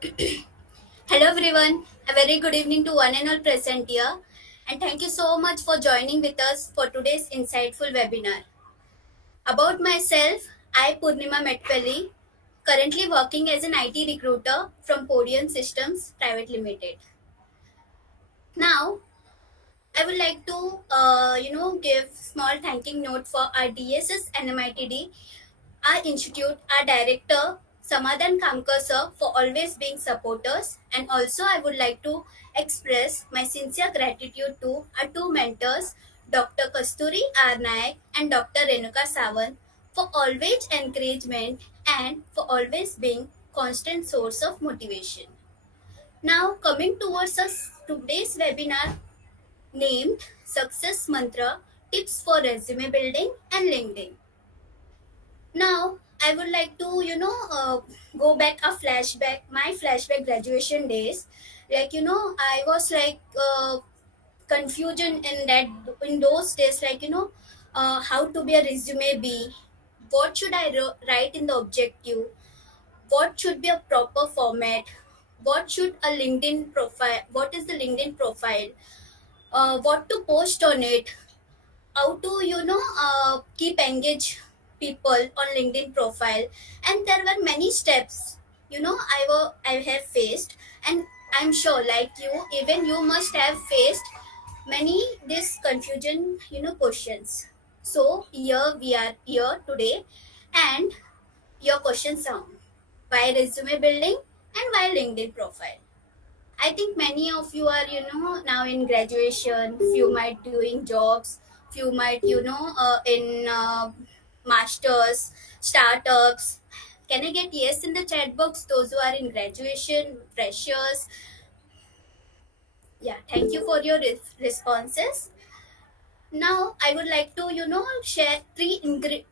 Hello everyone, a very good evening to one and all present here, and thank you so much for joining with us for today's insightful webinar. About myself, I Poornima Metapally, currently working as an IT recruiter from Podium Systems Private Limited. Now, I would like to give small thanking note for our DSS NMITD, our institute, our director Samadhan Kamkar sir for always being supporters, and also I would like to express my sincere gratitude to our two mentors, Dr. Kasturi R. Nayak and Dr. Renuka Sawant, for always encouragement and for always being constant source of motivation. Now coming towards us today's webinar named Success Mantra Tips for Resume Building and LinkedIn. Now, I would like to, go back my flashback graduation days. I was confusion in those days, how to be a resume be, what should I write in the objective, what should be a proper format, what is the LinkedIn profile, what to post on it, how to keep engage people on LinkedIn profile, and there were many steps I have faced, and I'm sure like you, even you must have faced many this confusion questions. So here we are here today, and your questions are why resume building and why LinkedIn profile. I think many of you are, now in graduation, few might doing jobs, few might, in masters, startups. Can I get yes in the chat box? Those who are in graduation, freshers. Yeah, thank you for your responses. Now, I would like to, share three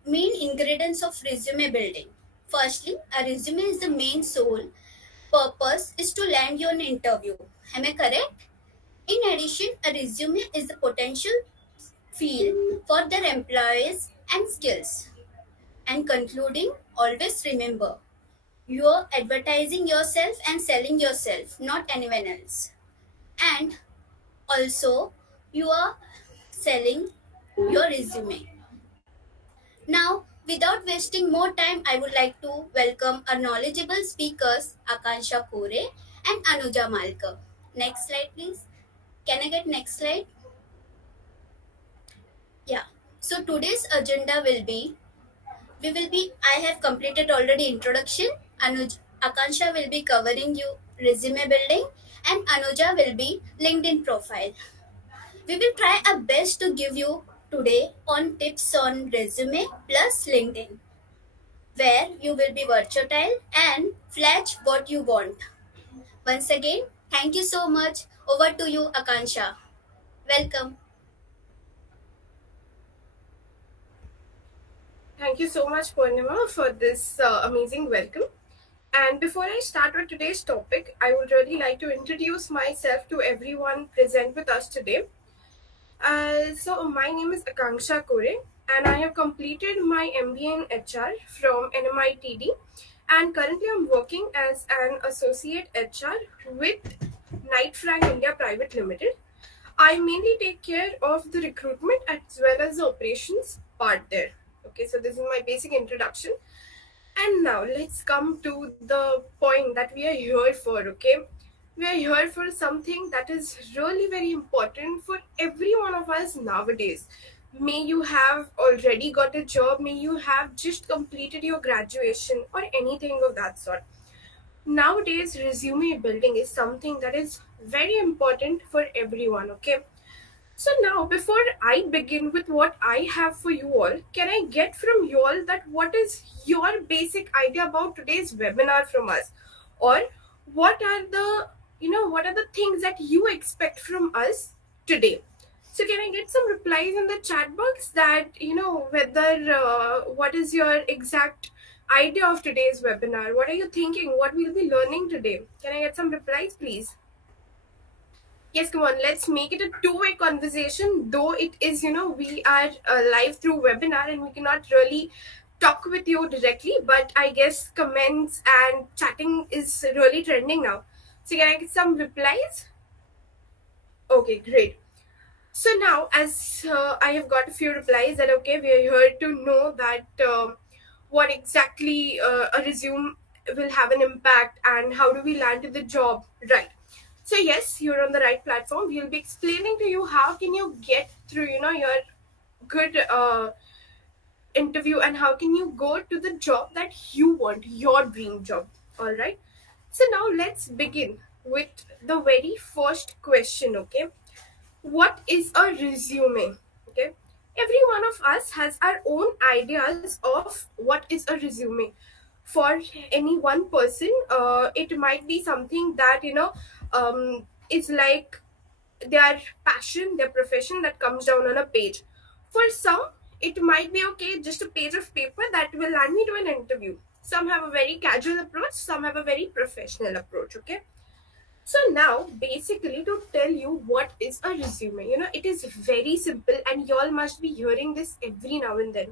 main ingredients of resume building. Firstly, a resume is the main soul. Purpose is to land you an interview. Am I correct? In addition, a resume is the potential field for their employees and skills. And concluding, always remember, you are advertising yourself and selling yourself, not anyone else. And also, you are selling your resume. Now, without wasting more time, I would like to welcome our knowledgeable speakers, Akansha Kore and Anuja Malkar. Next slide, please. Can I get next slide? Yeah. So today's agenda will be, I have completed already introduction. Akansha will be covering you resume building, and Anuja will be LinkedIn profile. We will try our best to give you today on tips on resume plus LinkedIn, where you will be versatile and flash what you want. Once again, thank you so much. Over to you, Akansha. Welcome. Thank you so much, Poornima, for this amazing welcome. And before I start with today's topic, I would really like to introduce myself to everyone present with us today. So my name is Akansha Kore, and I have completed my MBA in HR from NMITD, and currently I'm working as an associate HR with Knight Frank India Private Limited. I mainly take care of the recruitment as well as the operations part there. Okay, so this is my basic introduction. And now let's come to the point that we are here for, okay? We are here for something that is really very important for every one of us nowadays. May you have already got a job, may you have just completed your graduation or anything of that sort. Nowadays, resume building is something that is very important for everyone, okay? So now, before I begin with what I have for you all, can I get from you all that what is your basic idea about today's webinar from us, or what are the what are the things that you expect from us today? So can I get some replies in the chat box that whether what is your exact idea of today's webinar? What are you thinking? What we'll be learning today? Can I get some replies, please? Yes, come on, let's make it a two-way conversation. Though it is, we are live through webinar and we cannot really talk with you directly, but I guess comments and chatting is really trending now. So can I get some replies? Okay, great. So now, as I have got a few replies that okay, we are here to know that what exactly a resume will have an impact and how do we land in the job, right? So yes, you're on the right platform. We'll be explaining to you how can you get through, your good interview and how can you go to the job that you want, your dream job. All right. So now let's begin with the very first question. Okay, what is a resume? Okay, every one of us has our own ideas of what is a resume. For any one person, it might be something that is like their passion, their profession that comes down on a page. For some, it might be okay, just a page of paper that will land me to an interview. Some have a very casual approach, some have a very professional approach. Okay, so now, basically, to tell you what is a resume, it is very simple, and y'all must be hearing this every now and then.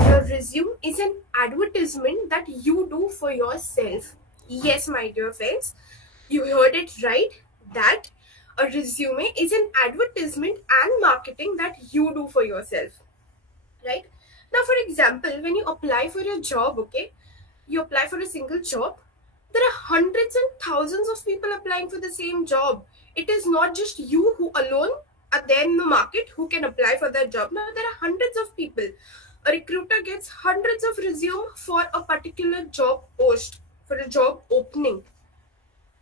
Your resume is an advertisement that you do for yourself. Yes, my dear friends, you heard it right. That a resume is an advertisement and marketing that you do for yourself, right? Now, for example, when you apply for a job, okay, you apply for a single job, there are hundreds and thousands of people applying for the same job. It is not just you who alone are there in the market who can apply for that job. Now there are hundreds of people. A recruiter gets hundreds of resume for a particular job post, for a job opening.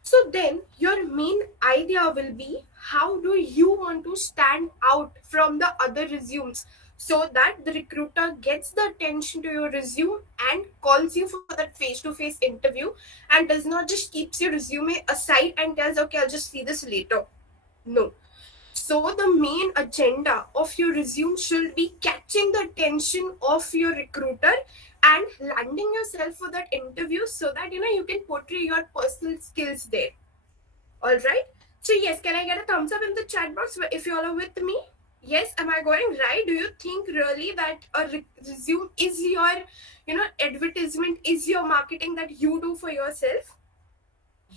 So then your main idea will be how do you want to stand out from the other resumes so that the recruiter gets the attention to your resume and calls you for that face-to-face interview and does not just keeps your resume aside and tells okay, I'll just see this later. No. So the main agenda of your resume should be catching the attention of your recruiter and landing yourself for that interview so that you can portray your personal skills there. All right. So yes, can I get a thumbs up in the chat box if you all are with me? Yes, am I going right? Do you think really that a resume is your, advertisement, is your marketing that you do for yourself?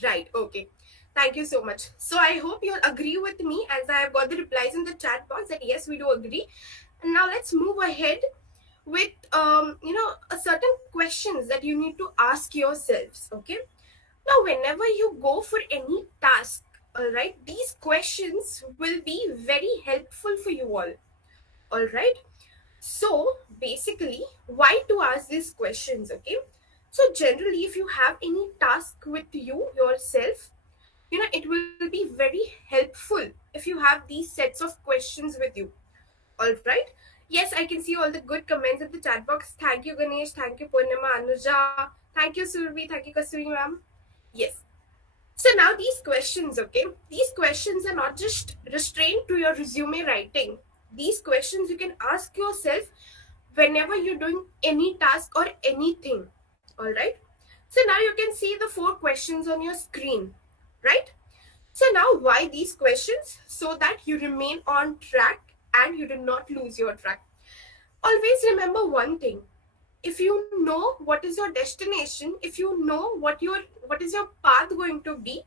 Right. Okay. Thank you so much. So I hope you'll agree with me as I have got the replies in the chat box that yes, we do agree. And now let's move ahead with a certain questions that you need to ask yourselves. Okay. Now, whenever you go for any task, all right, these questions will be very helpful for you all right. So, basically, why to ask these questions, okay? So, generally, if you have any task with you yourself, it will be very helpful if you have these sets of questions with you, all right. Yes, I can see all the good comments in the chat box. Thank you, Ganesh. Thank you, Poornima, Anuja. Thank you, Surabhi. Thank you, Kasturi, ma'am. Yes. So now these questions, okay, these questions are not just restrained to your resume writing. These questions you can ask yourself whenever you're doing any task or anything, all right. So now you can see the 4 questions on your screen, right? So now why these questions? So that you remain on track and you do not lose your track. Always remember one thing. If you know what is your destination, if you know what is your path going to be,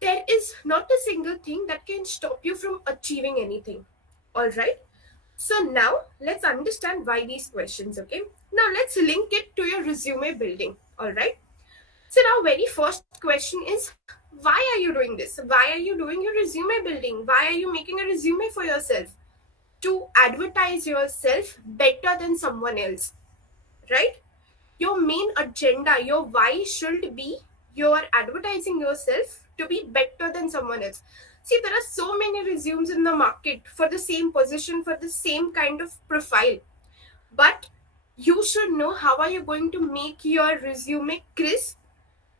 there is not a single thing that can stop you from achieving anything. All right. So now let's understand why these questions. Okay. Now let's link it to your resume building. All right. So now very first question is, why are you doing this? Why are you doing your resume building? Why are you making a resume for yourself? To advertise yourself better than someone else, right? Your main agenda, your why should be you're advertising yourself to be better than someone else. See, there are so many resumes in the market for the same position, for the same kind of profile. But you should know how are you going to make your resume crisp,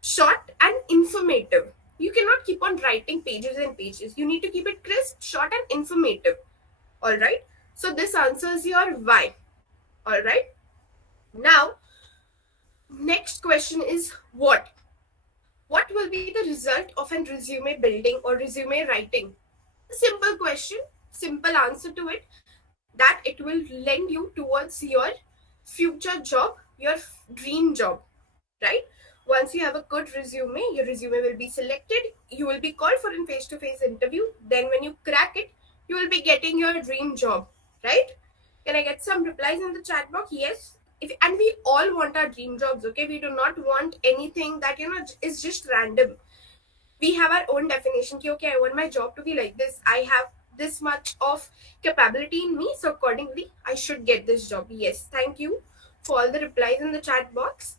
short, and informative. You cannot keep on writing pages and pages. You need to keep it crisp, short, and informative. All right. So this answers your why. All right. Now, next question is what? What will be the result of an resume building or resume writing? Simple question, simple answer to it, that it will lend you towards your future job, your dream job, right? Once you have a good resume, your resume will be selected, you will be called for a face-to-face interview. Then when you crack it, you will be getting your dream job, right? Can I get some replies in the chat box? Yes. And we all want our dream jobs, okay? We do not want anything that is just random. We have our own definition. Okay, I want my job to be like this, I have this much of capability in me, so accordingly I should get this job. Yes, thank you for all the replies in the chat box.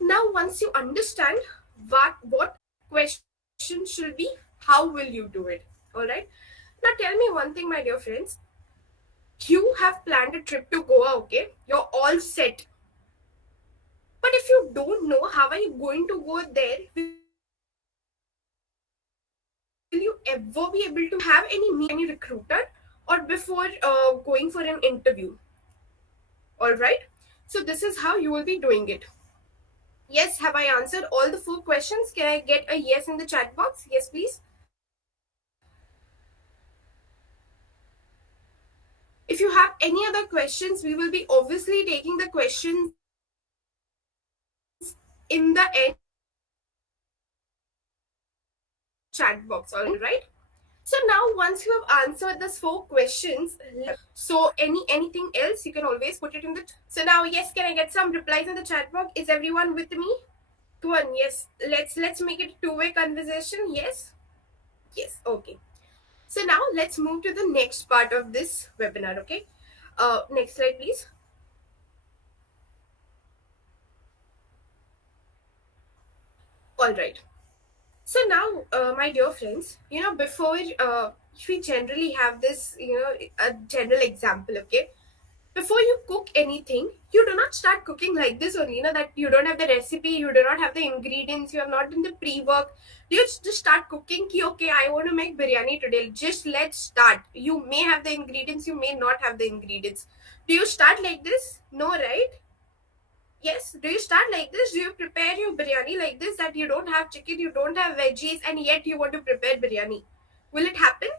Now once you understand what question should be, how will you do it? All right, now tell me one thing, my dear friends. You have planned a trip to Goa, okay? You're all set. But if you don't know how are you going to go there, will you ever be able to have any recruiter or before going for an interview? All right, so this is how you will be doing it. Yes, have I answered all the 4 questions? Can I get a yes in the chat box? Yes, please. If you have any other questions, we will be obviously taking the questions in the end chat box. All right, so now once you have answered those 4 questions, so anything else you can always put it in the so now yes, can I get some replies in the chat box? Is everyone with me? One, yes, let's make it a two-way conversation. Yes, yes, okay. So now let's move to the next part of this webinar. Okay, next slide please. All right, so now my dear friends, before we generally have this, a general example. Okay, before you cook anything, you do not start cooking like this only, that you don't have the recipe, you do not have the ingredients, you have not done the pre-work. You just start cooking ki, okay, I want to make biryani today, just let's start. You may have the ingredients, you may not have the ingredients. Do you start like this? No, right? Yes, do you start like this? Do you prepare your biryani like this, that you don't have chicken, you don't have veggies, and yet you want to prepare biryani? Will it happen?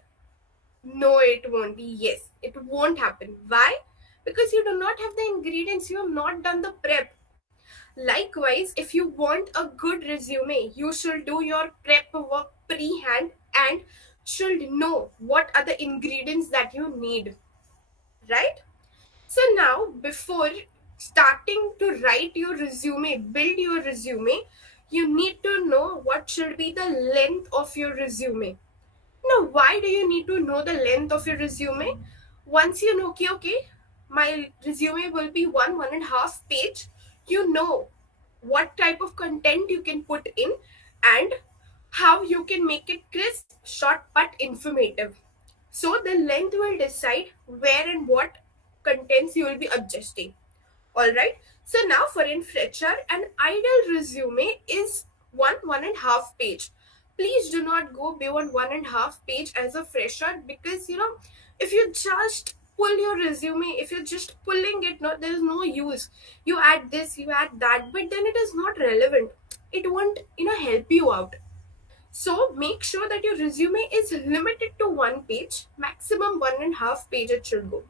No, it won't be. Yes, it won't happen. Why? Because you do not have the ingredients, you have not done the prep. Likewise, if you want a good resume, you should do your prep work pre-hand and should know what are the ingredients that you need, right? So now, before starting to write your resume, build your resume, you need to know what should be the length of your resume. Now, why do you need to know the length of your resume? Once you know, okay, my resume will be 1.5 page, you know what type of content you can put in and how you can make it crisp, short, but informative. So the length will decide where and what contents you will be adjusting. All right. So now for in fresher, an ideal resume is 1.5 page. Please do not go beyond 1.5 page as a fresher, because if you just pull your resume, if you're just pulling it, no, there is no use. You add this, you add that, but then it is not relevant. It won't help you out. So make sure that your resume is limited to 1 page, maximum 1.5 page it should go.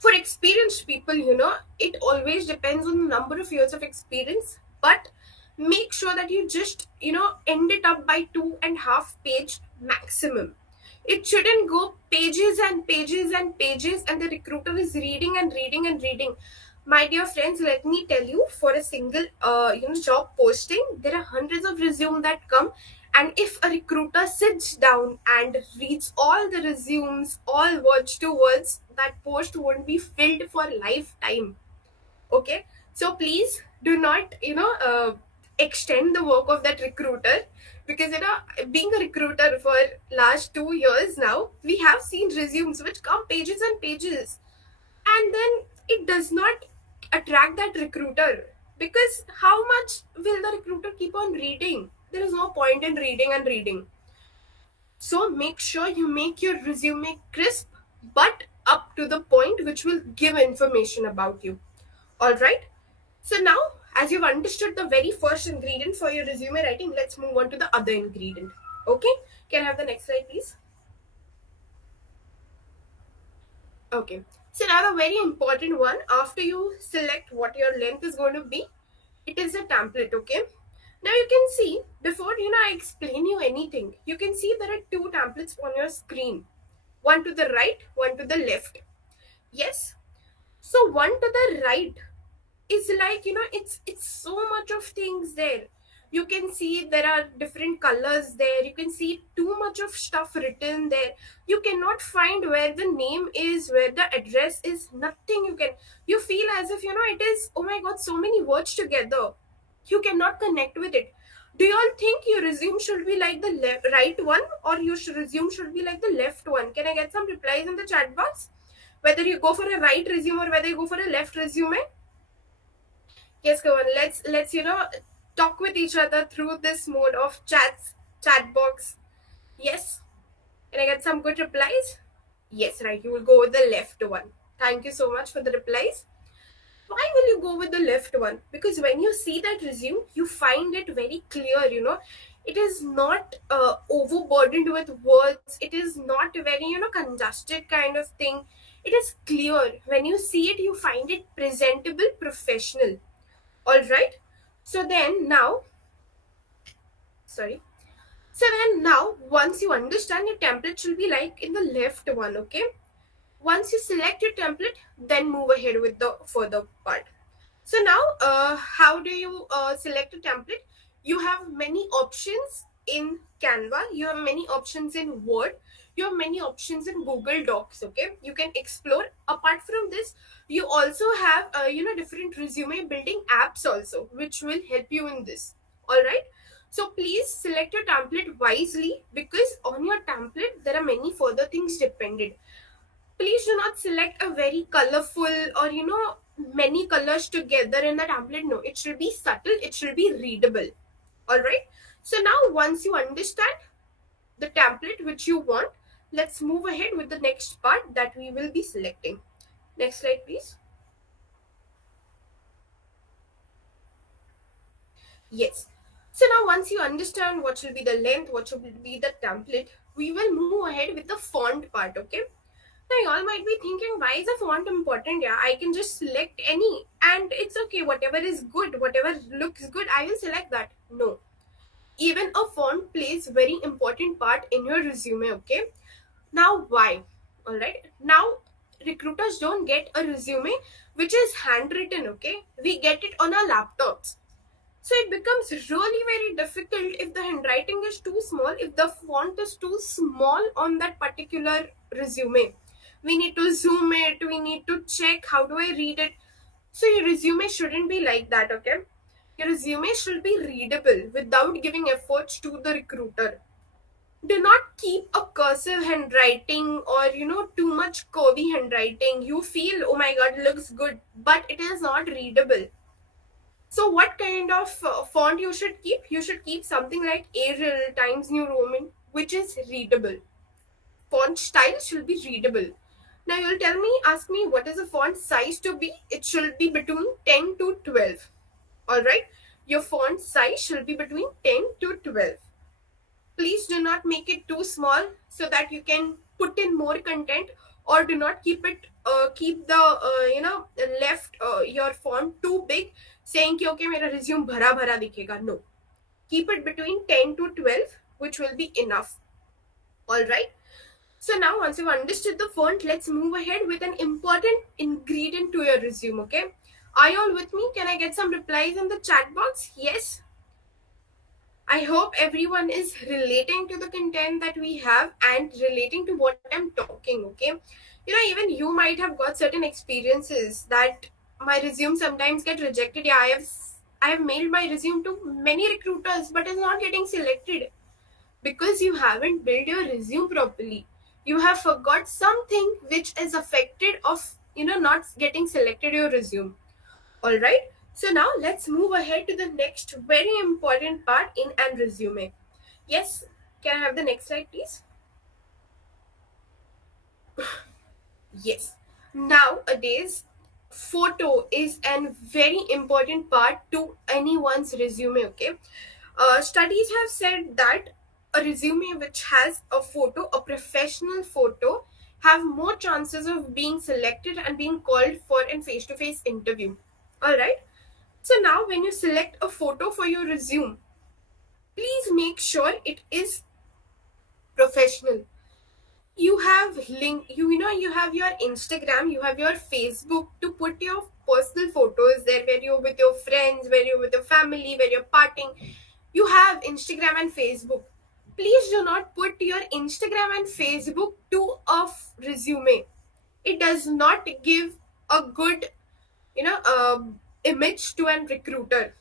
For experienced people, it always depends on the number of years of experience, but make sure that you just end it up by 2.5 page maximum. It shouldn't go pages and pages and pages and the recruiter is reading and reading and reading. My dear friends, let me tell you, for a single job posting, there are hundreds of resumes that come, and if a recruiter sits down and reads all the resumes, all words to words, that post won't be filled for lifetime. Okay, so please do not extend the work of that recruiter, because being a recruiter for last 2 years now, we have seen resumes which come pages and pages, and then it does not attract that recruiter, because how much will the recruiter keep on reading? There is no point in reading and reading. So make sure you make your resume crisp but up to the point, which will give information about you. All right, so now, as you've understood the very first ingredient for your resume writing, let's move on to the other ingredient. Okay, can I have the next slide please? Okay. So now the very important one, after you select what your length is going to be, it is a template, okay? Now you can see, before I explain you anything, you can see there are two templates on your screen. One to the right, one to the left. Yes? So one to the right is like, it's so much of things there. You can see there are different colors there. You can see too much of stuff written there. You cannot find where the name is, where the address is, nothing. You feel as if it is, oh my god, so many words together. You cannot connect with it. Do you all think your resume should be like the right one, or your resume should be like the left one? Can I get some replies in the chat box? Whether you go for a right resume or whether you go for a left resume? Yes, go on. Let's talk with each other through this mode of chat box. Yes. Can I get some good replies? Yes, right. You will go with the left one. Thank you so much for the replies. Why will you go with the left one? Because when you see that resume, you find it very clear. It is not overburdened with words. It is not very congested kind of thing. It is clear. When you see it, you find it presentable, professional. All right. So then now, sorry. So then now, once you understand, your template should be like in the left one, okay? Once you select your template, then move ahead with the further part. So now, how do you select a template? You have many options in Canva. You have many options in Word. You have many options in Google Docs. Okay, you can explore. Apart from this, you also have different resume building apps also, which will help you in this. All right. So please select your template wisely, because on your template there are many further things dependent. Please do not select a very colorful or many colors together in the template. No, it should be subtle, it should be readable. All right. So now once you understand the template which you want, let's move ahead with the next part that we will be selecting. Next slide, please. Yes. So now once you understand what should be the length, what should be the template, we will move ahead with the font part. Okay. Now, you all might be thinking, why is a font important? Yeah, I can just select any and it's okay. Whatever is good, whatever looks good, I will select that. No. Even a font plays very important part in your resume, okay? Now, why? Alright. Now, recruiters don't get a resume which is handwritten, okay? We get it on our laptops. So it becomes really very difficult if the handwriting is too small, if the font is too small on that particular resume. We need to zoom it, we need to check how do I read it. So your resume shouldn't be like that, okay? Your resume should be readable without giving efforts to the recruiter. Do not keep a cursive handwriting or too much curvy handwriting. You feel, oh my god, it looks good, but it is not readable. So what kind of font you should keep? You should keep something like Arial, Times New Roman, which is readable. Font style should be readable. Now you'll ask me what is the font size to be? It should be between 10 to 12. Alright? Your font size should be between 10 to 12. Please do not make it too small so that you can put in more content, or do not keep the left your font too big, saying कि okay मेरा resume भरा भरा दिखेगा. No, keep it between 10 to 12, which will be enough. All right. So now once you've understood the font, let's move ahead with an important ingredient to your resume. Okay, are you all with me? Can I get some replies in the chat box? Yes. I hope everyone is relating to the content that we have and relating to what I'm talking, okay? Even you might have got certain experiences that my resume sometimes get rejected. Yeah, I have mailed my resume to many recruiters, but it's not getting selected because you haven't built your resume properly. You have forgot something which is affected of not getting selected your resume. All right. So now let's move ahead to the next very important part in an resume. Yes, can I have the next slide, please? Yes. Nowadays, photo is a very important part to anyone's resume. Okay. Studies have said that a resume which has a photo, a professional photo, have more chances of being selected and being called for a face-to-face interview. All right. So now when you select a photo for your resume, please make sure it is professional. You have you have your Instagram, you have your Facebook to put your personal photos there, where you're with your friends, where you're with your family, where you're partying. You have Instagram and Facebook. Please do not put your Instagram and Facebook to a resume. It does not give a good image to a recruiter.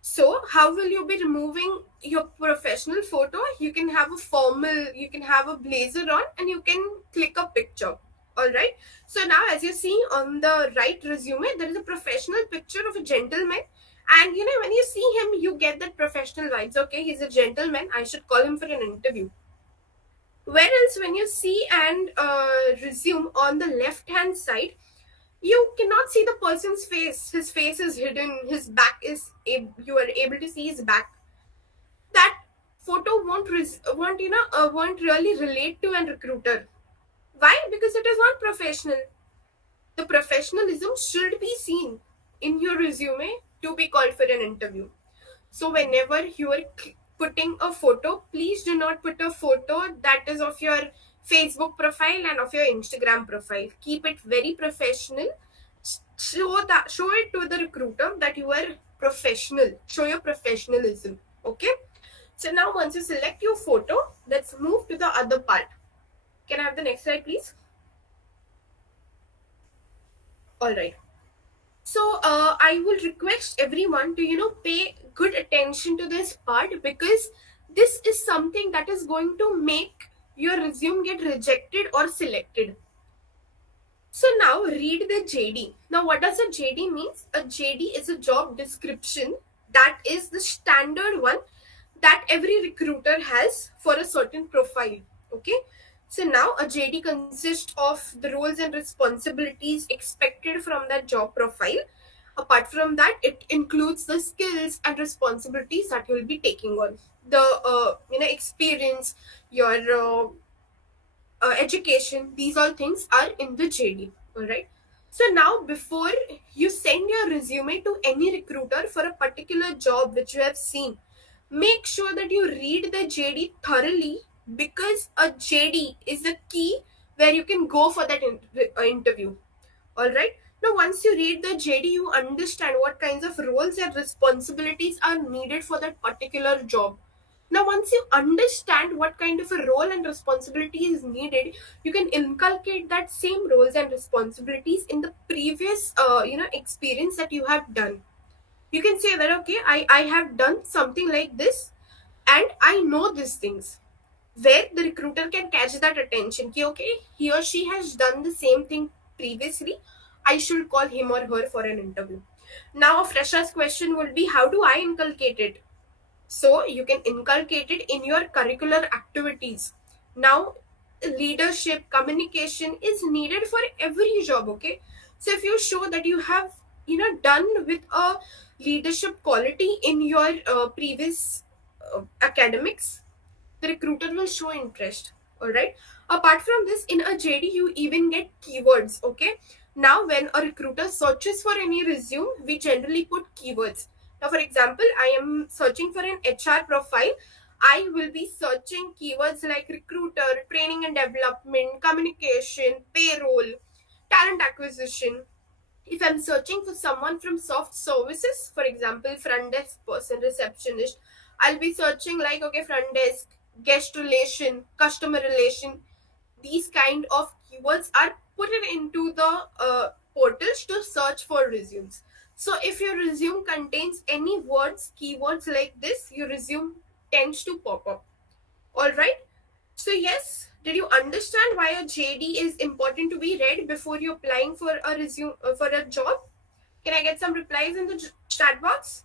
So, how will you be removing your professional photo? You can have a formal, you can have a blazer on, and you can click a picture. All right. So, now as you see on the right resume, there is a professional picture of a gentleman. And when you see him, you get that professional vibes. Okay, he's a gentleman. I should call him for an interview. Whereas, when you see and resume on the left hand side, you cannot see the person's face. His face is hidden, his back is you are able to see his back. That photo won't really relate to a recruiter. Why? Because it is not professional. The professionalism should be seen in your resume to be called for an interview. So whenever you are putting a photo, please do not put a photo that is of your Facebook profile and of your Instagram profile. Keep it very professional. Show it to the recruiter that you are professional. Show your professionalism. Okay. So now once you select your photo, let's move to the other part. Can I have the next slide, please? All right. So I will request everyone to pay good attention to this part, because this is something that is going to make your resume get rejected or selected. So now read the JD. Now what does a JD means? A JD is a job description that is the standard one that every recruiter has for a certain profile. Okay. So now a JD consists of the roles and responsibilities expected from that job profile. Apart from that, it includes the skills and responsibilities that you will be taking on. The experience, your education, these all things are in the JD. All right. So now before you send your resume to any recruiter for a particular job which you have seen, make sure that you read the JD thoroughly, because a JD is the key where you can go for that interview. All right. Now once you read the JD, you understand what kinds of roles and responsibilities are needed for that particular job. Now once you understand what kind of a role and responsibility is needed, you can inculcate that same roles and responsibilities in the previous experience that you have done. You can say that, okay, I have done something like this and I know these things, where the recruiter can catch that attention. Okay, he or she has done the same thing previously, I should call him or her for an interview. Now a fresher's question will be, how do I inculcate it? So you can inculcate it in your curricular activities. Now leadership communication is needed for every job. Okay, so if you show that you have done with a leadership quality in your previous academics, the recruiter will show interest. All right. Apart from this, in a JD you even get keywords. Okay, now when a recruiter searches for any resume, we generally put keywords. Now for example, I am searching for an HR profile. I will be searching keywords like recruiter, training and development, communication, payroll, talent acquisition. If I'm searching for someone from soft services, for example, front desk person, receptionist, I'll be searching like, okay, front desk, guest relation, customer relation. These kind of keywords are put it into the portals to search for resumes. So if your resume contains any words, keywords like this, your resume tends to pop up. All right. So yes, did you understand why a JD is important to be read before you're applying for a resume for a job? Can I get some replies in the chat box?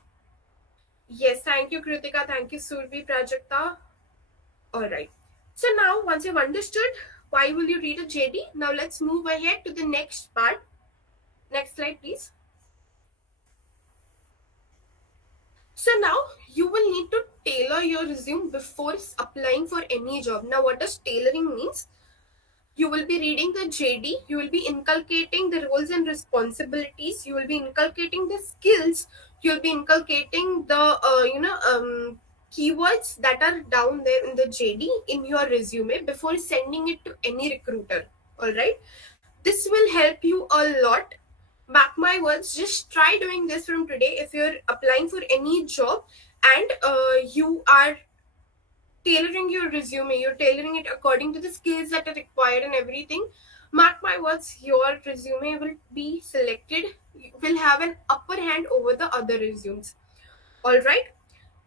Yes, thank you, Kritika. Thank you, Surabhi, Prajakta. All right. So now, once you've understood why will you read a JD, now let's move ahead to the next part. Next slide, please. So now you will need to tailor your resume before applying for any job. Now, what does tailoring means? You will be reading the JD, you will be inculcating the roles and responsibilities, you will be inculcating the skills, you'll be inculcating the keywords that are down there in the JD in your resume before sending it to any recruiter. All right, this will help you a lot. Mark my words, just try doing this from today. If you're applying for any job and you are tailoring your resume, you're tailoring it according to the skills that are required and everything, mark my words, your resume will be selected, will have an upper hand over the other resumes. All right,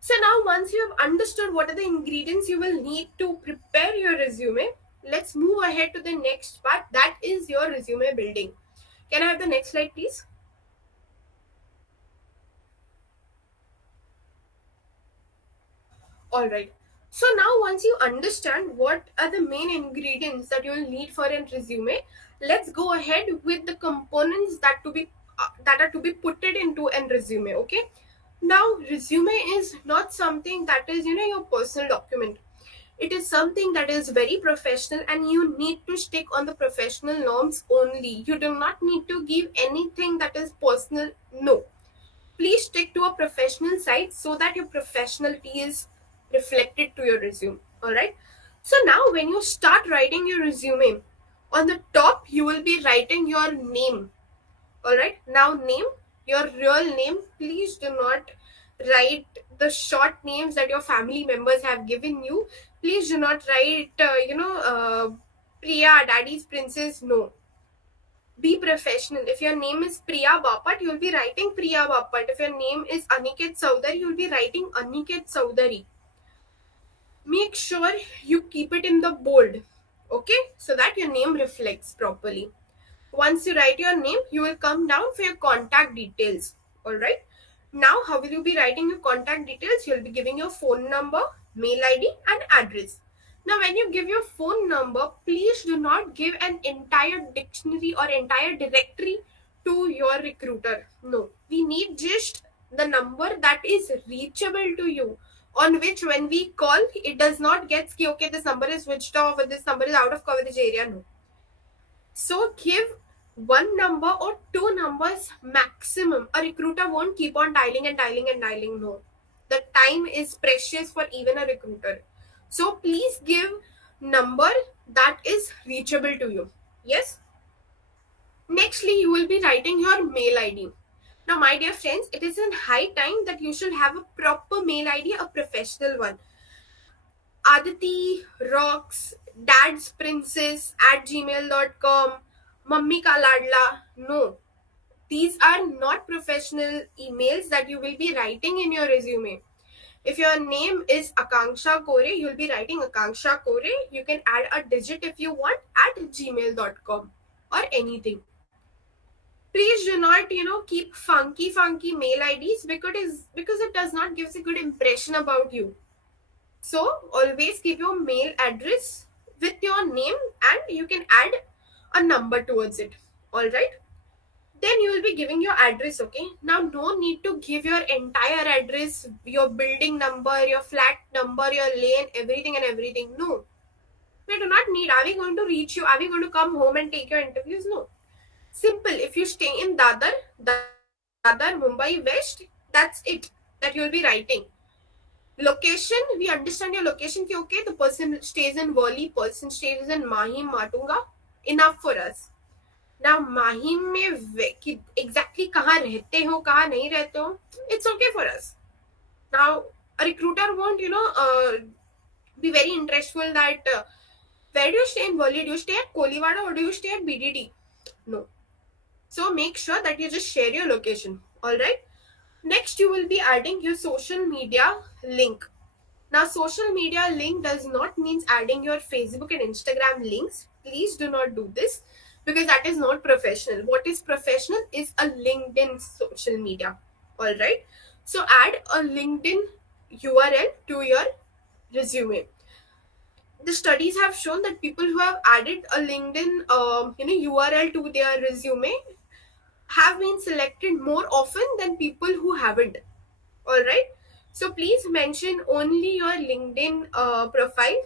so now once you have understood what are the ingredients you will need to prepare your resume, let's move ahead to the next part, that is your resume building. Can I have the next slide, please? All right. So now once you understand what are the main ingredients that you will need for a resume, let's go ahead with the components that are to be put it into a resume. Okay. Now resume is not something that is your personal document. It is something that is very professional and you need to stick on the professional norms only. You do not need to give anything that is personal. No, please stick to a professional site so that your professionality is reflected to your resume. All right, so now when you start writing your resume, on the top you will be writing your name. All right, now name, your real name. Please do not write the short names that your family members have given you. Please do not write Priya, daddy's princess. No, be professional. If your name is Priya Bapat, you'll be writing Priya Bapat. If your name is Aniket Chowdhury, you'll be writing Aniket Chowdhury. Make sure you keep it in the bold, okay, so that your name reflects properly. Once you write your name, you will come down for your contact details. All right, now how will you be writing your contact details? You'll be giving your phone number, mail ID and address. Now when you give your phone number, please do not give an entire dictionary or entire directory to your recruiter. No, we need just the number that is reachable to you, on which when we call it does not get okay, this number is switched off or this number is out of coverage area. No, so give one number or two numbers maximum. A recruiter won't keep on dialing and dialing and dialing. No, the time is precious for even a recruiter. So please give number that is reachable to you. Yes. Nextly, you will be writing your mail ID. Now, my dear friends, it is in high time that you should have a proper mail ID, a professional one. Aditi rocks, dad's princess at gmail.com, mummy ka ladla. No, these are not professional emails that you will be writing in your resume. If your name is Akanksha Kore, you'll be writing Akanksha Kore. You can add a digit if you want at gmail.com or anything. Please do not, keep funky mail IDs because it does not give a good impression about you. So always keep your mail address with your name and you can add a number towards it. All right. Then you will be giving your address. Okay, now no need to give your entire address, your building number, your flat number, your lane, everything and everything. No, we do not need. Are we going to reach you? Are we going to come home and take your interviews? No. Simple. If you stay in Dadar, Mumbai West, that's it that you'll be writing. Location, we understand your location. Okay, the person stays in Worli, person stays in Mahim, Matunga. Enough for us. Now Mahim में exactly कहाँ रहते हो कहाँ नहीं रहते हो, it's okay for us. Now a recruiter won't be very interestful that where do you stay in Worli? Do you stay at Koliwada or do you stay at BDD? No. So make sure that you just share your location. All right. Next, you will be adding your social media link. Now, social media link does not mean adding your Facebook and Instagram links. Please do not do this because that is not professional. What is professional is a LinkedIn social media. All right. So add a LinkedIn URL to your resume. The studies have shown that people who have added a LinkedIn URL to their resume have been selected more often than people who haven't. All right. So please mention only your LinkedIn profile.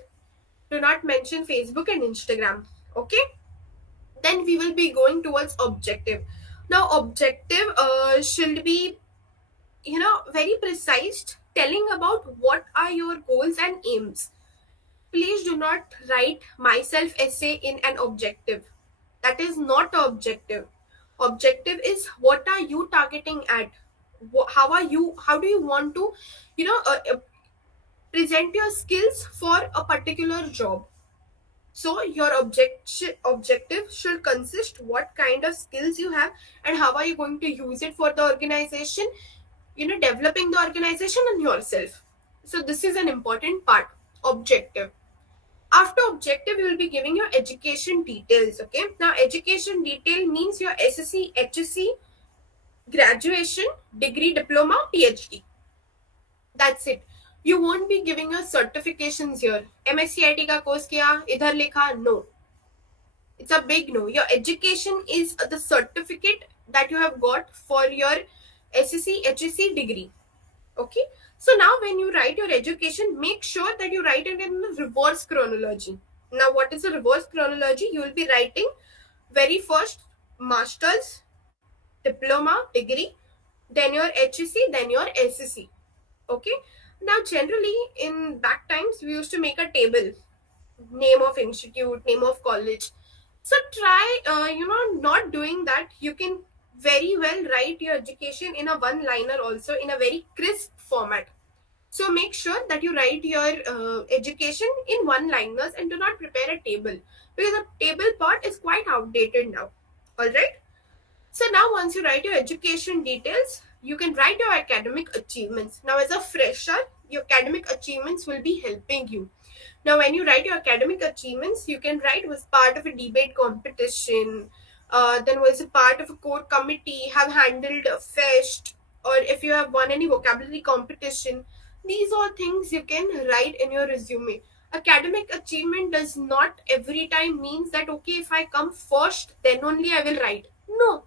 Do not mention Facebook and Instagram. Okay, then we will be going towards objective. Now objective should be, very precise, telling about what are your goals and aims. Please do not write myself essay in an objective. That is not a objective. Objective is what are you targeting at. How do you want to, you know uh, uh, present your skills for a particular job. So your objective should consist what kind of skills you have and how are you going to use it for the organization, developing the organization and yourself. So this is an important part. Objective. After objective, you will be giving your education details. Okay, now education detail means your SSC, HSC, graduation, degree, diploma, PhD. That's it. You won't be giving your certifications here. MSc का course किया, इधर लिखा. No, it's a big no. Your education is the certificate that you have got for your SSC, HSC degree. Okay, so now when you write your education, make sure that you write it in the reverse chronology. Now what is the reverse chronology? You will be writing very first masters, diploma, degree, then your HSC, then your SSC. Okay, now generally in back times we used to make a table, name of institute, name of college. So try not doing that. You can very well write your education in a one liner, also in a very crisp format. So make sure that you write your education in one liners and do not prepare a table, because the table part is quite outdated now. All right, so now once you write your education details, you can write your academic achievements. Now as a fresher, your academic achievements will be helping you. Now when you write your academic achievements, you can write was part of a debate competition, then was a part of a core committee, have handled a fest, or if you have won any vocabulary competition. These are things you can write in your resume. Academic achievement does not every time means that okay, if I come first then only I will write. No,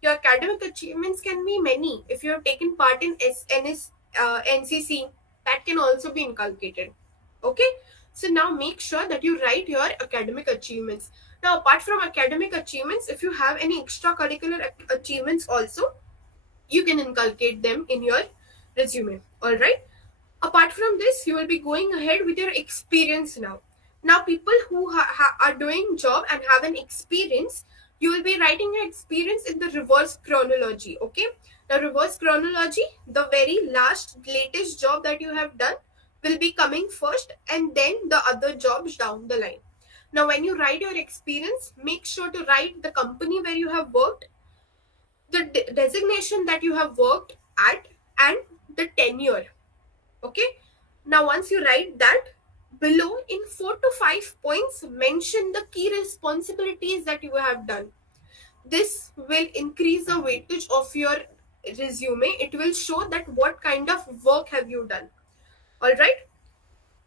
your academic achievements can be many. If you have taken part in NCC, that can also be inculcated. Okay, so now make sure that you write your academic achievements. Now apart from academic achievements, if you have any extracurricular achievements also, you can inculcate them in your resume. All right, apart from this, you will be going ahead with your experience. Now people who are doing job and have an experience, you will be writing your experience in the reverse chronology. Okay, the reverse chronology, the very last latest job that you have done will be coming first, and then the other jobs down the line. Now when you write your experience, make sure to write the company where you have worked, the designation that you have worked at, and the tenure. Okay, now once you write that, below in 4 to 5 points mention the key responsibilities that you have done. This will increase the weightage of your resume. It will show that what kind of work have you done. All right,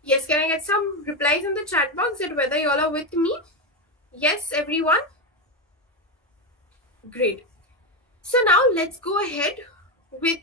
yes, can I get some replies in the chat box that whether you all are with me? Yes, everyone. Great. So now let's go ahead with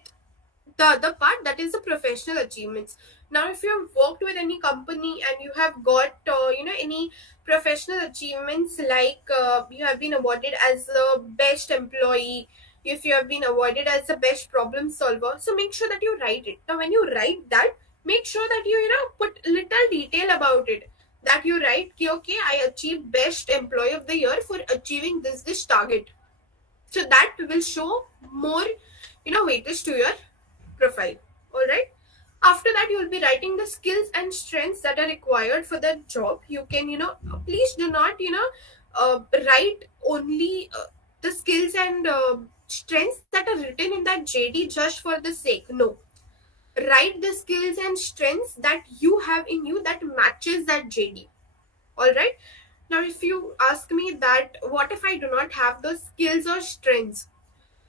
the other part, that is the professional achievements. Now if you have worked with any company and you have got any professional achievements, like you have been awarded as the best employee, if you have been awarded as the best problem solver, so make sure that you write it. Now when you write that, make sure that you put little detail about it, that you write ki, okay, I achieved best employee of the year for achieving this target. So that will show more weightage to your profile. All right, after that you will be writing the skills and strengths that are required for the job. You can please do not write only the skills and strengths that are written in that JD just for the sake. No, write the skills and strengths that you have in you that matches that JD. All right, now if you ask me that what if I do not have those skills or strengths,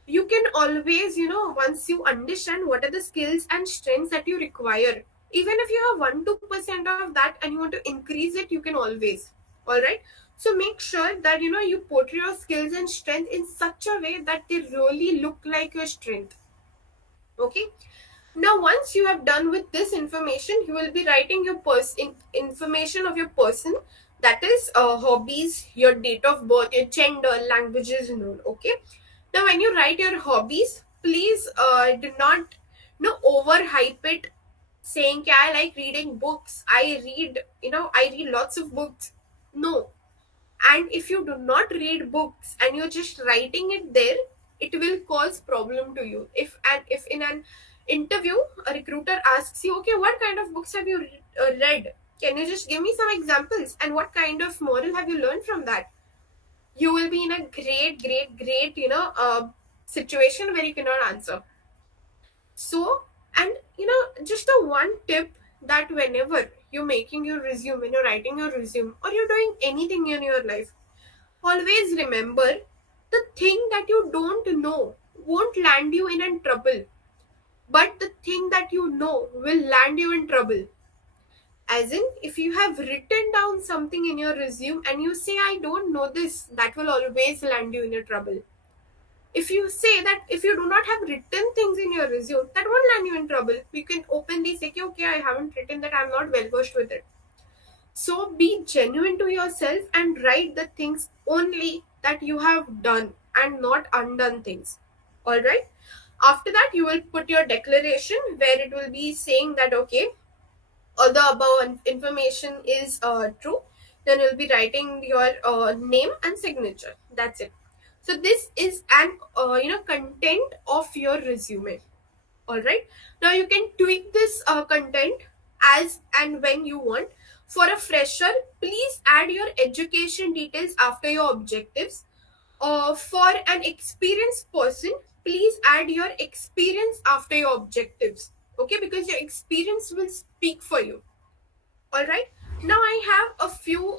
you can always once you understand what are the skills and strengths that you require, even if you have 1-2% of that and you want to increase it, you can always. All right, so make sure that you portray your skills and strength in such a way that they really look like your strength. Okay, now once you have done with this information, you will be writing your information of your person, That is hobbies, your date of birth, your gender, languages known. Okay. Now, when you write your hobbies, please do not overhype it, saying, "Okay, I like reading books. I read lots of books." No. And if you do not read books and you're just writing it there, it will cause problem to you. If in an interview a recruiter asks you, "Okay, what kind of books have you read? Can you just give me some examples, and what kind of moral have you learned from that?" You will be in a great situation where you cannot answer. So, and just a one tip, that whenever you're making your resume, when you're writing your resume, or you're doing anything in your life, always remember, the thing that you don't know won't land you in a trouble, but the thing that you know will land you in trouble. As in, if you have written down something in your resume and you say, "I don't know this," that will always land you in a trouble. If you say that, if you do not have written things in your resume, that won't land you in trouble. You can openly say, "Okay, I haven't written that, I'm not well versed with it." So be genuine to yourself and write the things only that you have done and not undone things. Alright? After that, you will put your declaration where it will be saying that, okay, all the above information is true. Then you'll be writing your name and signature. That's it. So this is an content of your resume. All right. Now you can tweak this content as and when you want. For a fresher, please add your education details after your objectives. For an experienced person, please add your experience after your objectives. Okay, because your experience will speak for you. All right. Now I have a few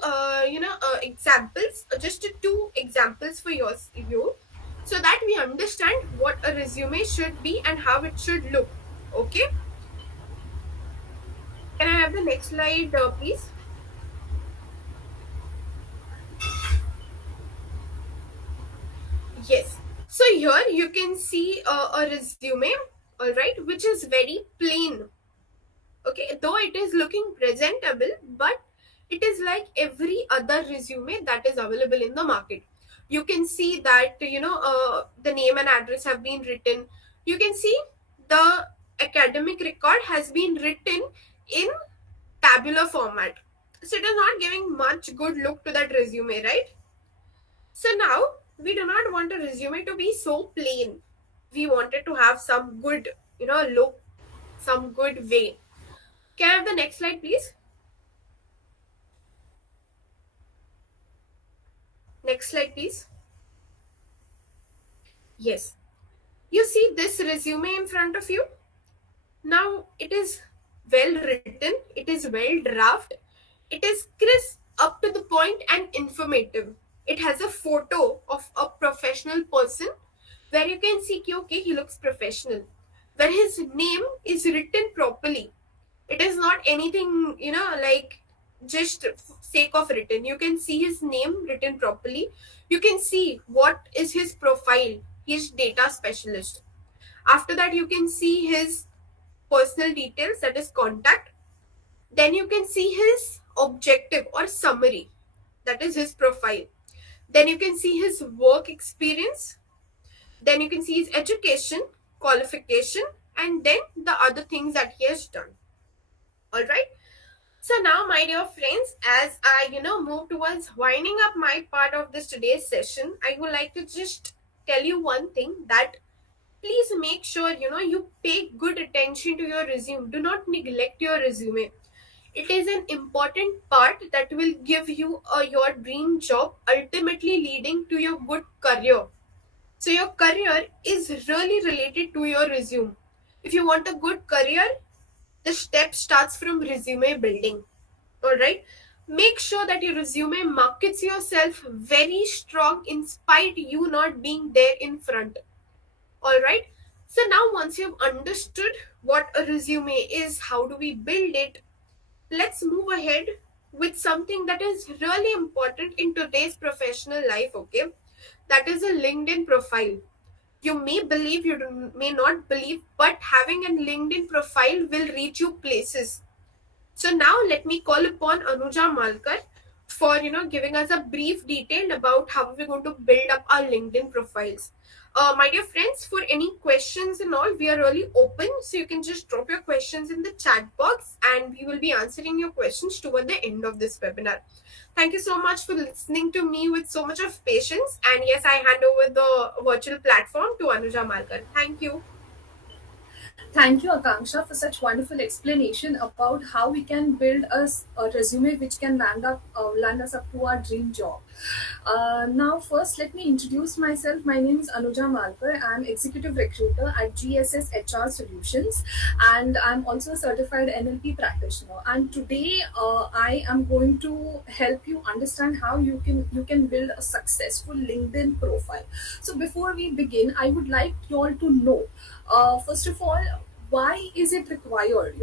examples, just two examples for you, so that we understand what a resume should be and how it should look. Okay. Can I have the next slide, please? Yes. So here you can see a resume, all right, which is very plain. Okay, though it is looking presentable, but it is like every other resume that is available in the market. You can see that the name and address have been written. You can see the academic record has been written in tabular format, so it is not giving much good look to that resume, right? So now we do not want a resume to be so plain. We wanted to have some good look, some good way. Can I have the next slide, please? Next slide, please. Yes. You see this resume in front of you? Now, it is well written, it is well drafted, it is crisp, up to the point, and informative. It has a photo of a professional person where you can see, okay, he looks professional. Where his name is written properly. It is not anything, like just sake of written. You can see his name written properly. You can see what is his profile. He's data specialist. After that, you can see his personal details, that is contact. Then you can see his objective or summary, that is his profile. Then you can see his work experience. Then you can see his education, qualification, and then the other things that he has done. All right. So now, my dear friends, as I move towards winding up my part of this today's session, I would like to just tell you one thing, that please make sure you pay good attention to your resume. Do not neglect your resume. It is an important part that will give you your dream job, ultimately leading to your good career. So your career is really related to your resume. If you want a good career, the step starts from resume building. All right. Make sure that your resume markets yourself very strong in spite you not being there in front. All right. So now, once you've understood what a resume is, how do we build it, let's move ahead with something that is really important in today's professional life. Okay. That is a LinkedIn profile. You may believe, may not believe, but having a LinkedIn profile will reach you places. So now let me call upon Anuja Malkar, for giving us a brief detail about how we're going to build up our LinkedIn profiles. My dear friends, for any questions and all, we are really open, so you can just drop your questions in the chat box and we will be answering your questions toward the end of this webinar. Thank you so much for listening to me with so much of patience. And yes, I hand over the virtual platform to Anuja Malkar. Thank you. Thank you, Akanksha, for such wonderful explanation about how we can build a resume which can land us up to our dream job. Now, first, let me introduce myself. My name is Anuja Malkar. I'm executive recruiter at GSS HR Solutions, and I'm also a certified NLP practitioner. And today, I am going to help you understand how you can build a successful LinkedIn profile. So, before we begin, I would like you all to know, first of all, why is it required,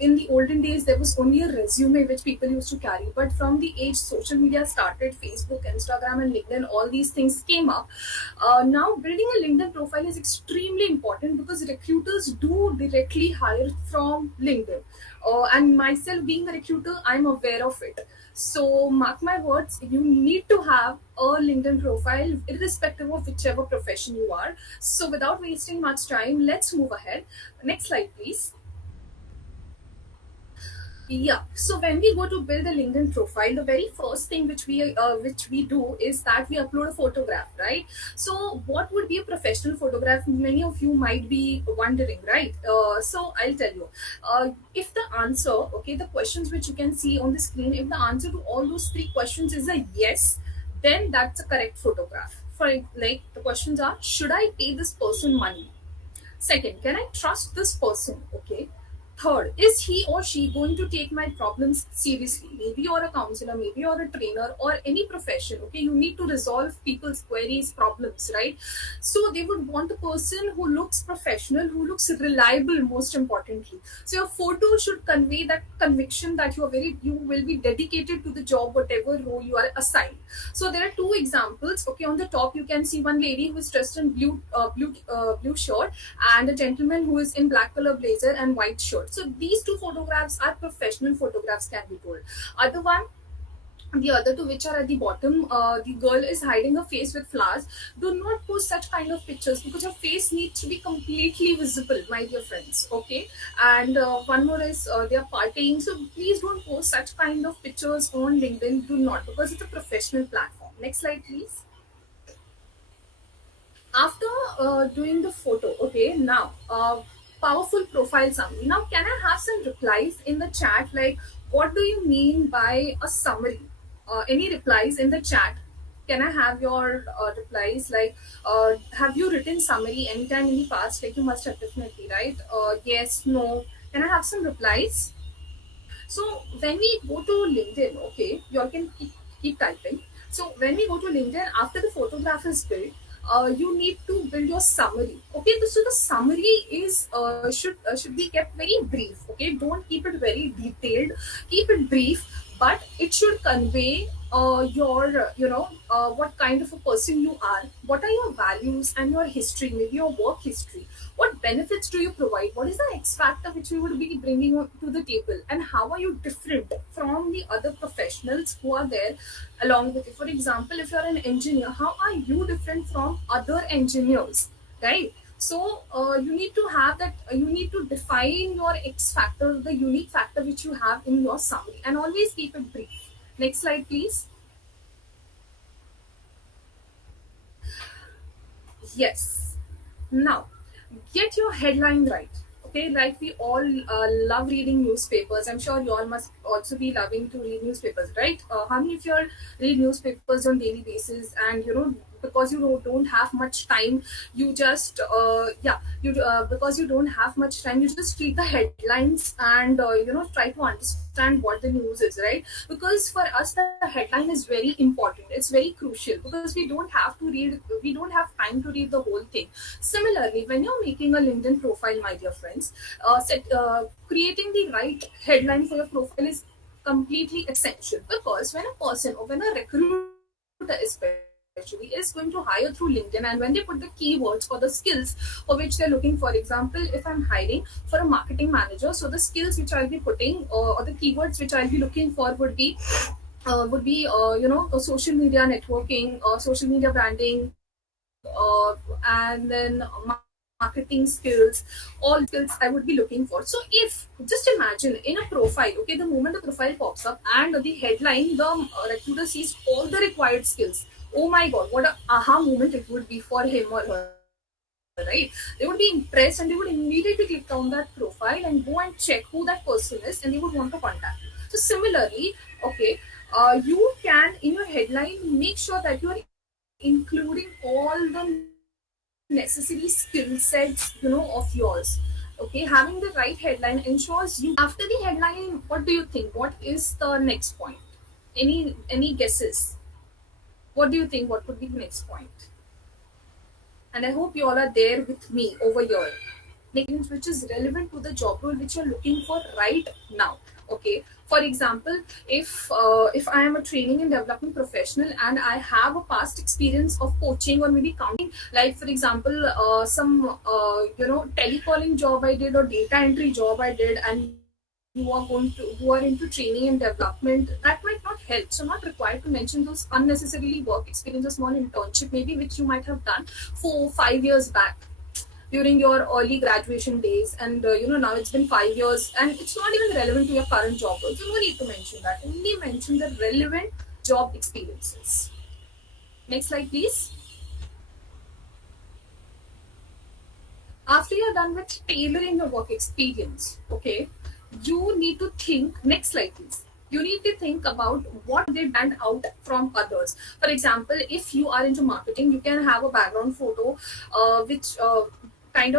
in the olden days there was only a resume which people used to carry, but from the age social media started, Facebook, Instagram and LinkedIn, all these things came up. Now building a LinkedIn profile is extremely important because recruiters do directly hire from LinkedIn, and myself being a recruiter, I'm aware of it. So mark my words, you need to have a LinkedIn profile irrespective of whichever profession you are. So without wasting much time, let's move ahead. Next slide, please. Yeah. So when we go to build a LinkedIn profile, the very first thing which we do is that we upload a photograph, right? So what would be a professional photograph? Many of you might be wondering, right? So I'll tell you. If the answer, okay, the questions which you can see on the screen, if the answer to all those three questions is a yes, then that's a correct photograph. For like the questions are: should I pay this person money? Second, can I trust this person? Okay. Third, is he or she going to take my problems seriously? Maybe you're a counselor, maybe you're a trainer, or any profession. Okay, you need to resolve people's queries, problems, right? So they would want a person who looks professional, who looks reliable, most importantly. So your photo should convey that conviction that you will be dedicated to the job, whatever role you are assigned. So there are two examples. Okay, on the top you can see one lady who is dressed in blue shirt, and a gentleman who is in black color blazer and white shirt. So these two photographs are professional photographs, can be told. Other one, the other two which are at the bottom, the girl is hiding her face with flowers. Do not post such kind of pictures because your face needs to be completely visible, my dear friends. Okay. And one more is they are partying, so please don't post such kind of pictures on LinkedIn. Do not, because it's a professional platform. Next slide, please. After doing the photo, okay, now powerful profile summary. Now can I have some replies in the chat, like what do you mean by a summary? Any replies in the chat? Can I have your replies, like have you written summary anytime in the past? Like you must have, definitely, right? Yes, no. Can I have some replies? So when we go to LinkedIn, okay, you all can keep typing. So when we go to LinkedIn, after the photograph is built, you need to build your summary. Okay, so the summary is should be kept very brief. Okay, don't keep it very detailed. Keep it brief, but it should convey your what kind of a person you are, what are your values and your history, maybe your work history. What benefits do you provide? What is the X factor which you would be bringing to the table? And how are you different from the other professionals who are there along with you? For example, if you're an engineer, how are you different from other engineers, right? So you need to have that. You need to define your X factor, the unique factor which you have in your summary, and always keep it brief. Next slide, please. Yes. Now, get your headline right. Okay, like we all love reading newspapers. I'm sure you all must also be loving to read newspapers, right? How many of you all read newspapers on daily basis? And because you don't have much time, you just because you don't have much time, you just read the headlines and try to understand what the news is, right? Because for us the headline is very important, it's very crucial, because we don't have time to read the whole thing. Similarly, when you're making a LinkedIn profile, my dear friends, creating the right headline for your profile is completely essential, because when a person or when a recruiter especially actually is going to hire through LinkedIn, and when they put the keywords for the skills for which they're looking, for example, if I'm hiring for a marketing manager, so the skills which I'll be putting, or the keywords which I'll be looking for would be social media networking, social media branding, and then marketing skills, all skills I would be looking for. So if just imagine in a profile, okay, the moment the profile pops up and the headline, the recruiter sees all the required skills. Oh my god, what a aha moment it would be for him or her, right? They would be impressed and they would immediately click on that profile and go and check who that person is, and they would want to contact you. So similarly, okay, you can in your headline make sure that you are including all the necessary skill sets, of yours. Okay, having the right headline ensures you. After the headline, what do you think? What is the next point? Any guesses? What do you think? What would be the next point? And I hope you all are there with me over here. Next, which is relevant to the job role which you're looking for right now. Okay, for example, if I am a training and development professional and I have a past experience of coaching or maybe counting, like for example, some telecalling job I did or data entry job I did, and who are into training and development, that might not help. So not required to mention those unnecessarily work experience, a small internship maybe which you might have done 4 5 years back during your early graduation days, and now it's been 5 years and it's not even relevant to your current job role. So no need to mention that. Only mention the relevant job experiences. Next slide, please. After you're done with tailoring your work experience, okay, you need to think. Next slide, please. You need to think about what they stand out from others. For example, if you are into marketing, you can have a background photo, which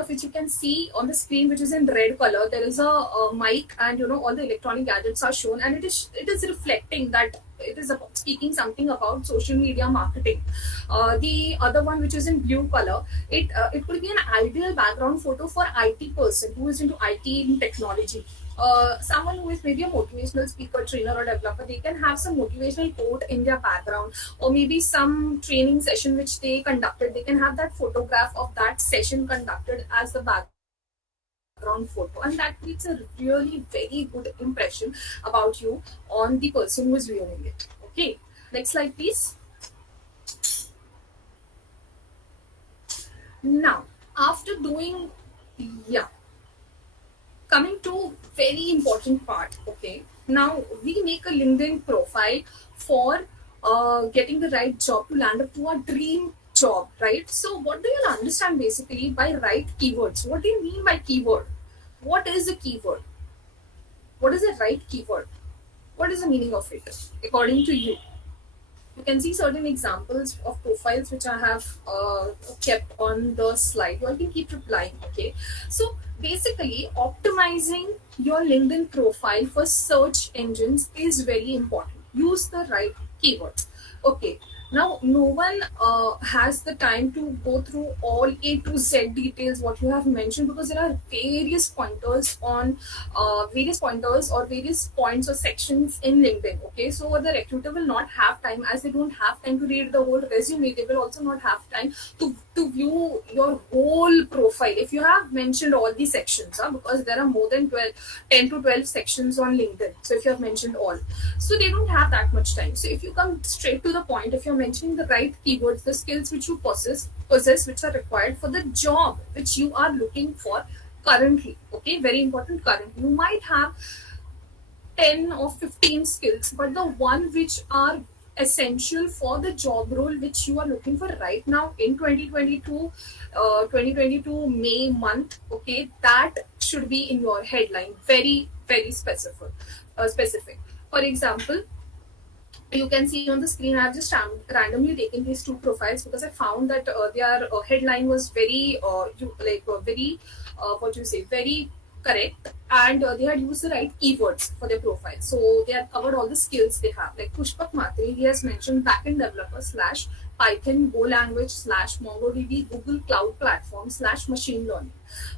which you can see on the screen, which is in red color. There is a mic, and all the electronic gadgets are shown, and it is reflecting that it is speaking something about social media marketing. The other one, which is in blue color, it could be an ideal background photo for IT person who is into IT and technology. Someone who is maybe a motivational speaker, trainer, or developer, they can have some motivational quote in their background, or maybe some training session which they conducted. They can have that photograph of that session conducted as the background photo, and that creates a really very good impression about you on the person who is viewing it. Okay, next slide, please. Now, after doing, yeah, coming to very important part. Okay, now we make a LinkedIn profile for getting the right job, to land up to our dream job, right? So what do you understand basically by right keywords? What do you mean by keyword? What is a keyword? What is the right keyword? What is the meaning of it according to you? You can see certain examples of profiles which I have kept on the slide. You all can keep replying. Okay, so basically optimizing your LinkedIn profile for search engines is very important. Use the right keywords. Okay, now no one has the time to go through all A to Z details what you have mentioned, because there are various pointers on various pointers or various points or sections in LinkedIn. Okay, so the recruiter will not have time, as they don't have time to read the whole resume. They will also not have time to view your whole profile if you have mentioned all the sections, because there are more than 10 to 12 sections on LinkedIn. So if you have mentioned all, so they don't have that much time. So if you come straight to the point, if you're mentioning the right keywords, the skills which you possess which are required for the job which you are looking for currently. Okay, very important. Current, you might have 10 or 15 skills, but the one which are essential for the job role which you are looking for right now in 2022 May month, okay, that should be in your headline. Very very specific. For example, you can see on the screen, I have just randomly taken these two profiles because I found that their headline was very very what you say, very correct, and they had used the right keywords for their profile. So they had covered all the skills they have. Like Pushpak Matre, he has mentioned backend developer slash Python, Go language slash MongoDB, Google Cloud Platform slash machine learning.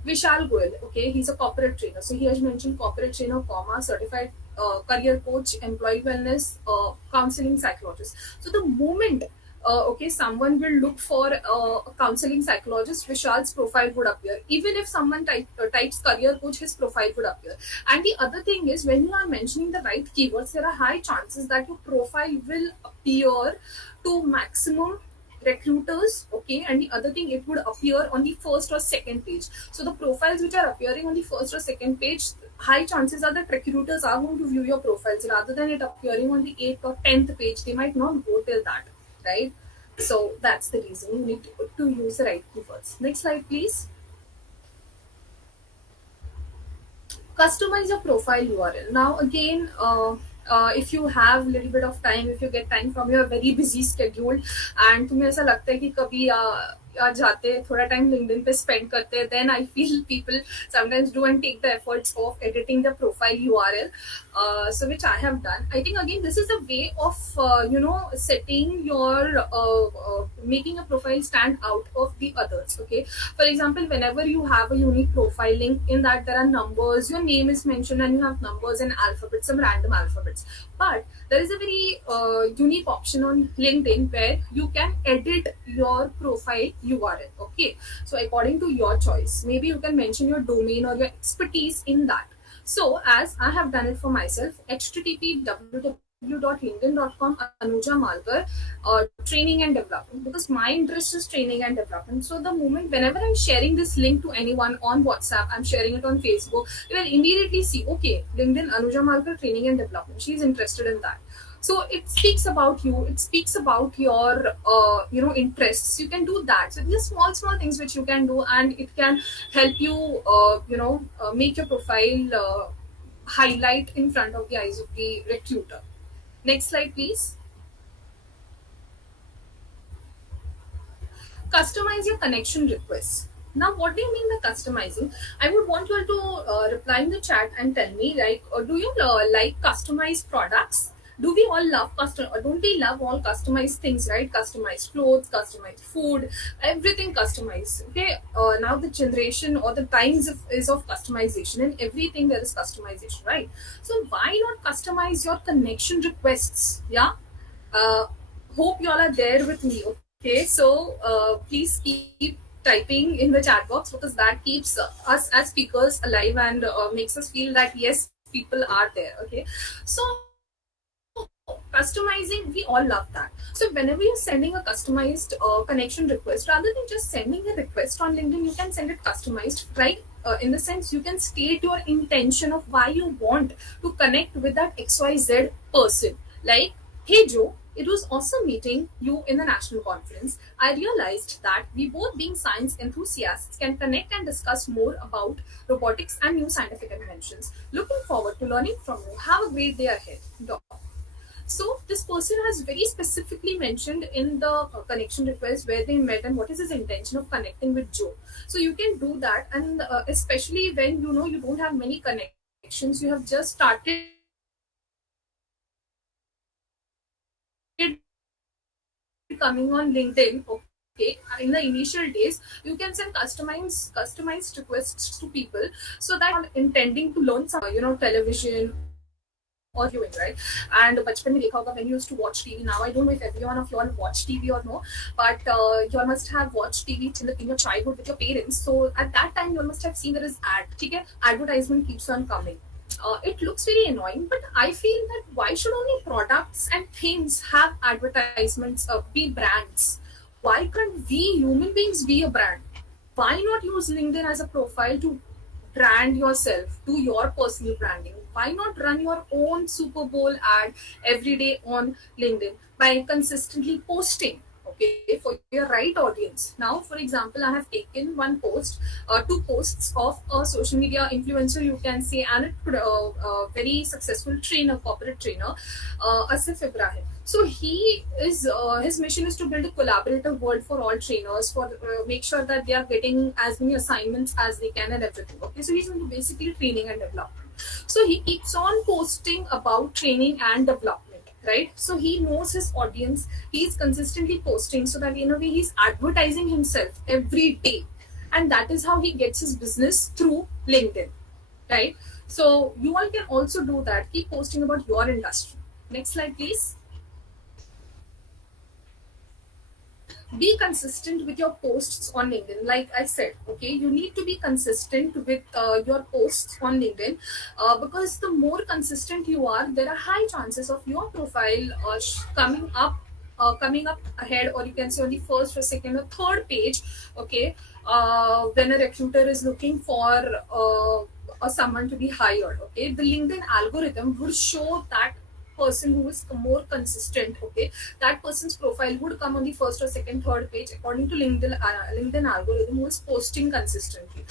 Vishal Goyal, okay, he's a corporate trainer. So he has mentioned corporate trainer, certified career coach, employee wellness, counseling psychologist. So the moment okay, someone will look for a counseling psychologist, Vishal's profile would appear. Even if someone types career coach, his profile would appear. And the other thing is, when you are mentioning the right keywords, there are high chances that your profile will appear to maximum recruiters. Okay, and the other thing, it would appear on the first or second page. So the profiles which are appearing on the first or second page, high chances are that recruiters are going to view your profiles, rather than it appearing on the 8th or 10th page. They might not go till that, right? So that's the reason you need to use the right keywords. Next slide, please. Customize your profile URL. Now again, if you have a little bit of time, if you get time from your very busy schedule, and तुम्हें ऐसा लगता है कि कभी जाते थोड़ा time LinkedIn पे spend करते हैं, then I feel people sometimes do and take the efforts of editing the profile URL, so which I have done. I think again this is a way of setting your making a profile stand out of the others. Okay, for example, whenever you have a unique profile link, in that there are numbers, your name is mentioned, and you have numbers and alphabets, some random alphabets. But there is a very unique option on LinkedIn where you can edit your profile URL. Okay, so according to your choice, maybe you can mention your domain or your expertise in that. So as I have done it for myself, http www.linkedin.com Anuja Malkar, training and development, because my interest is training and development. So the moment whenever I'm sharing this link to anyone on WhatsApp, I'm sharing it on Facebook, you will immediately see, okay, LinkedIn Anuja Malkar, training and development, she's interested in that. So it speaks about you, it speaks about your interests. You can do that. So these small things which you can do, and it can help you make your profile highlight in front of the eyes of the recruiter. Next slide, please. Customize your connection requests. Now, what do you mean by customizing? I would want you all to reply in the chat and tell me, like, do you like customized products? Do we all love custom? Or don't we love all customized things, right? Customized clothes, customized food, everything customized. Okay. Now the generation or the times is of customization, and everything there is customization, right? So why not customize your connection requests? Yeah. Uh, Hope you all are there with me. Okay, so please keep typing in the chat box, because that keeps us as speakers alive, and makes us feel that yes, people are there. Okay, so customizing, we all love that. So whenever you're sending a customized connection request, rather than just sending a request on LinkedIn, you can send it customized, right? In the sense, you can state your intention of why you want to connect with that XYZ person. Like, hey Joe, it was awesome meeting you in the national conference. I realized that we both, being science enthusiasts, can connect and discuss more about robotics and new scientific inventions. Looking forward to learning from you. Have a great day ahead. Doc. So this person has very specifically mentioned in the connection request where they met and what is his intention of connecting with Joe. So you can do that, and especially when you don't have many connections, you have just started coming on LinkedIn. Okay, in the initial days, you can send customized requests to people, so that are intending to learn some television or viewing, right? And बचपन में देखा होगा when you used to watch TV. Now I don't know if everyone of you all watch TV or no, but you all must have watched TV in your childhood with your parents. So at that time you all must have seen there is ad. Okay, advertisement keeps on coming. It looks very annoying, but I feel that why should only products and things have advertisements, be brands? Why can't we human beings be a brand? Why not use LinkedIn as a profile to brand yourself, do your personal branding? Why not run your own Super Bowl ad every day on LinkedIn by consistently posting? Okay, for your right audience. Now, for example, I have taken one post, two posts of a social media influencer, you can say, and a very successful trainer, corporate trainer, 𝗬𝘂𝗏𝗏. So he is his mission is to build a collaborative world for all trainers, for make sure that they are getting as many assignments as they can and everything. Okay, so he's into basically training and development. So he keeps on posting about training and development, right? So he knows his audience. He's consistently posting, so that in a way he's advertising himself every day, and that is how he gets his business through LinkedIn, right? So you all can also do that. Keep posting about your industry. Next slide, please. be consistent with your posts on LinkedIn. Like I said, okay, you need to be consistent with your posts on LinkedIn, because the more consistent you are, there are high chances of your profile coming up ahead, or you can say on the first or second or third page. Okay, when a recruiter is looking for someone to be hired, okay, the LinkedIn algorithm would show that person who is more consistent. Okay, that person's profile would come on the first or second, third page according to LinkedIn algorithm, who is posting consistently.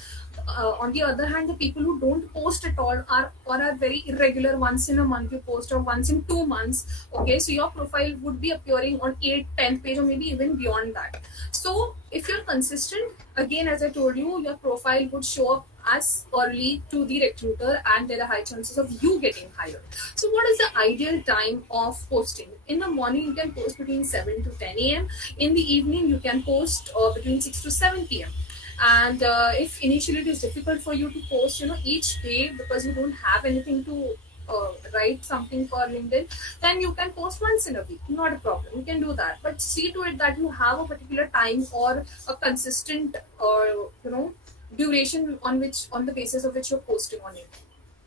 On the other hand, the people who don't post at all are very irregular. Once in a month you post, or once in 2 months. Okay, so your profile would be appearing on 8th, 10th page, or maybe even beyond that. So if you're consistent, again, as I told you, your profile would show up as early to the recruiter, and there are high chances of you getting hired. So what is the ideal time of posting? In the morning you can post between 7 to 10 a.m. In the evening you can post between 6 to 7 p.m. And if initially it is difficult for you to post, each day, because you don't have anything to write something for LinkedIn, then you can post once in a week. Not a problem. You can do that, but see to it that you have a particular time or a consistent duration on the basis of which you're posting on it.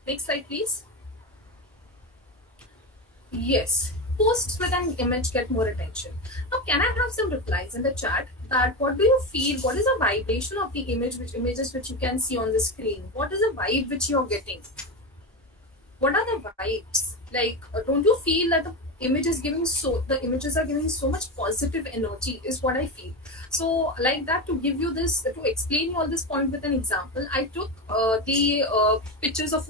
Next slide, please. Yes, posts with an image get more attention. Now, can I have some replies in the chat that what do you feel? What is the vibration of the images which you can see on the screen? What is the vibe which you're getting? What are the vibes? Like, don't you feel that the images are giving so much positive energy, is what I feel. So like that, to give you this, to explain you all this point with an example, I took the pictures of